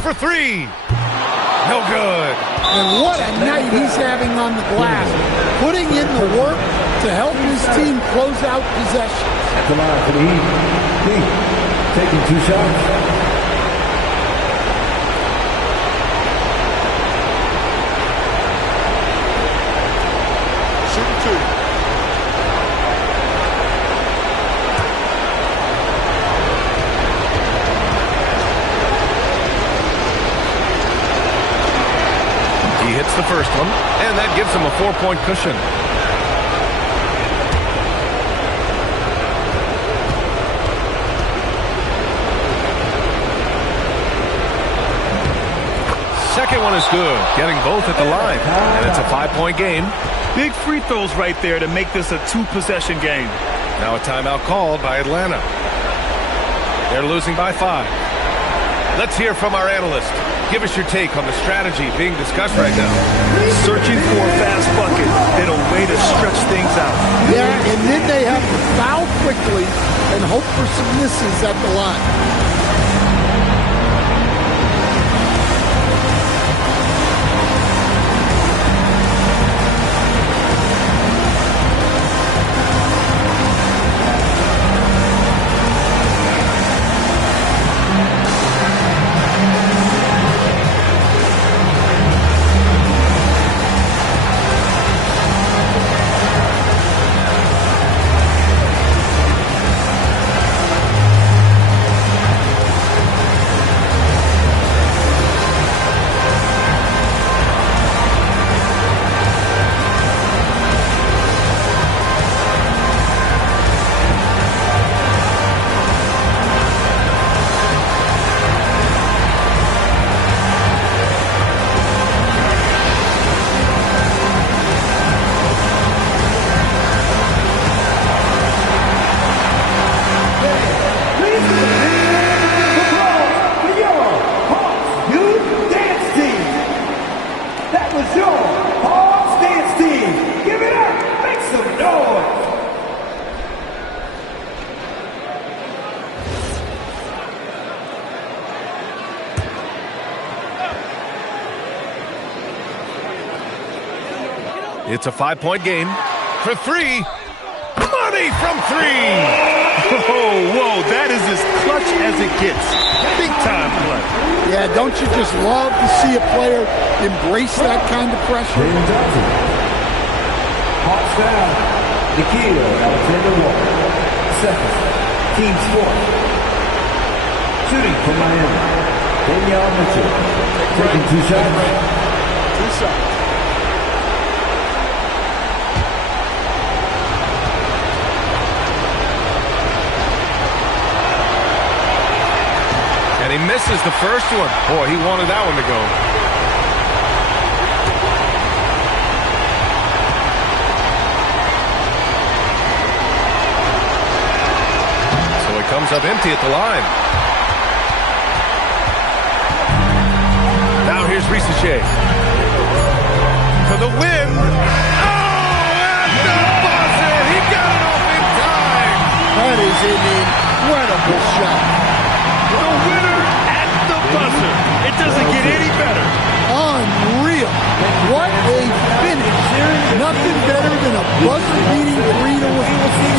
For 3. No good. And what a night he's having on the glass. Putting in the work to help his team close out possession. At the line for the Heat. Taking 2 shots. Shoot 2. He hits the first one, and that gives him a 4-point cushion. Second one is good, getting both at the line, and it's a 5-point game. Big free throws right there to make this a 2-possession game. Now a timeout called by Atlanta. They're losing by 5. Let's hear from our analyst. Give us your take on the strategy being discussed right now. Searching for a fast bucket and a way to stretch things out. Yeah, and then they have to foul quickly and hope for some misses at the line. It's a 5-point game. For three. Money from three. Whoa, that is as clutch as it gets. Big time play. Yeah, don't you just love to see a player embrace that kind of pressure? Hawks down. Nikita Alexander-Walker. Second. Team's fourth. Shooting for Miami. Danielle Mitchell. Taking 2 shots. 2 shots. And he misses the first one. Boy, he wanted that one to go. So he comes up empty at the line. Now here's Risacher. For the win. Oh, at the buzzer. He got it off in time. That is an incredible shot. The winner at the buzzer. It doesn't get any better. Unreal. What a finish. Nothing better than a buzzer-beating 3-1.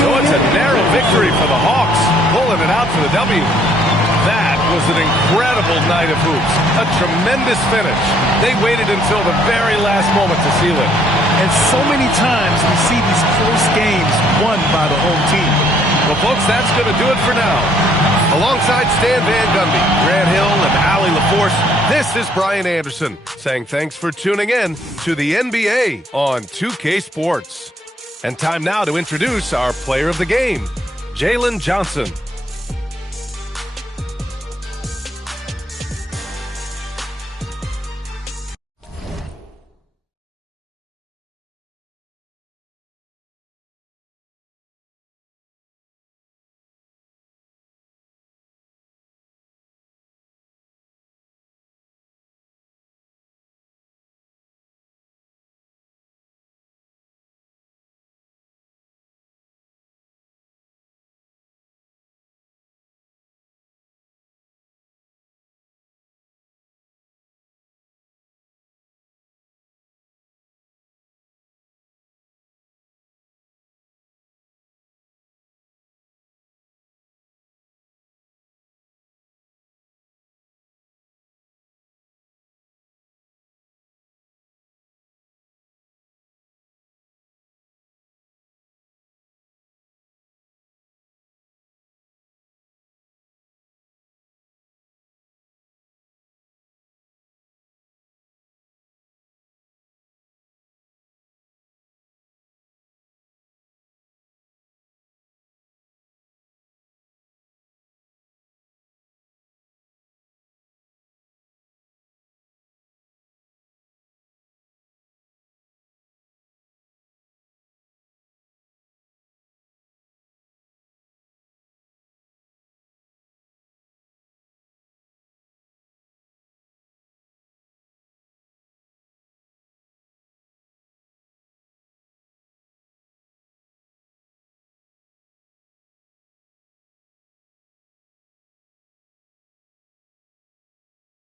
So it's a narrow victory for the Hawks, pulling it out for the W. That was an incredible night of hoops. A tremendous finish. They waited until the very last moment to seal it. And so many times we see these close games won by the home team. Well, folks, that's going to do it for now. Alongside Stan Van Gundy, Grant Hill, and Allie LaForce, this is Brian Anderson saying thanks for tuning in to the NBA on 2K Sports. And time now to introduce our player of the game, Jalen Johnson.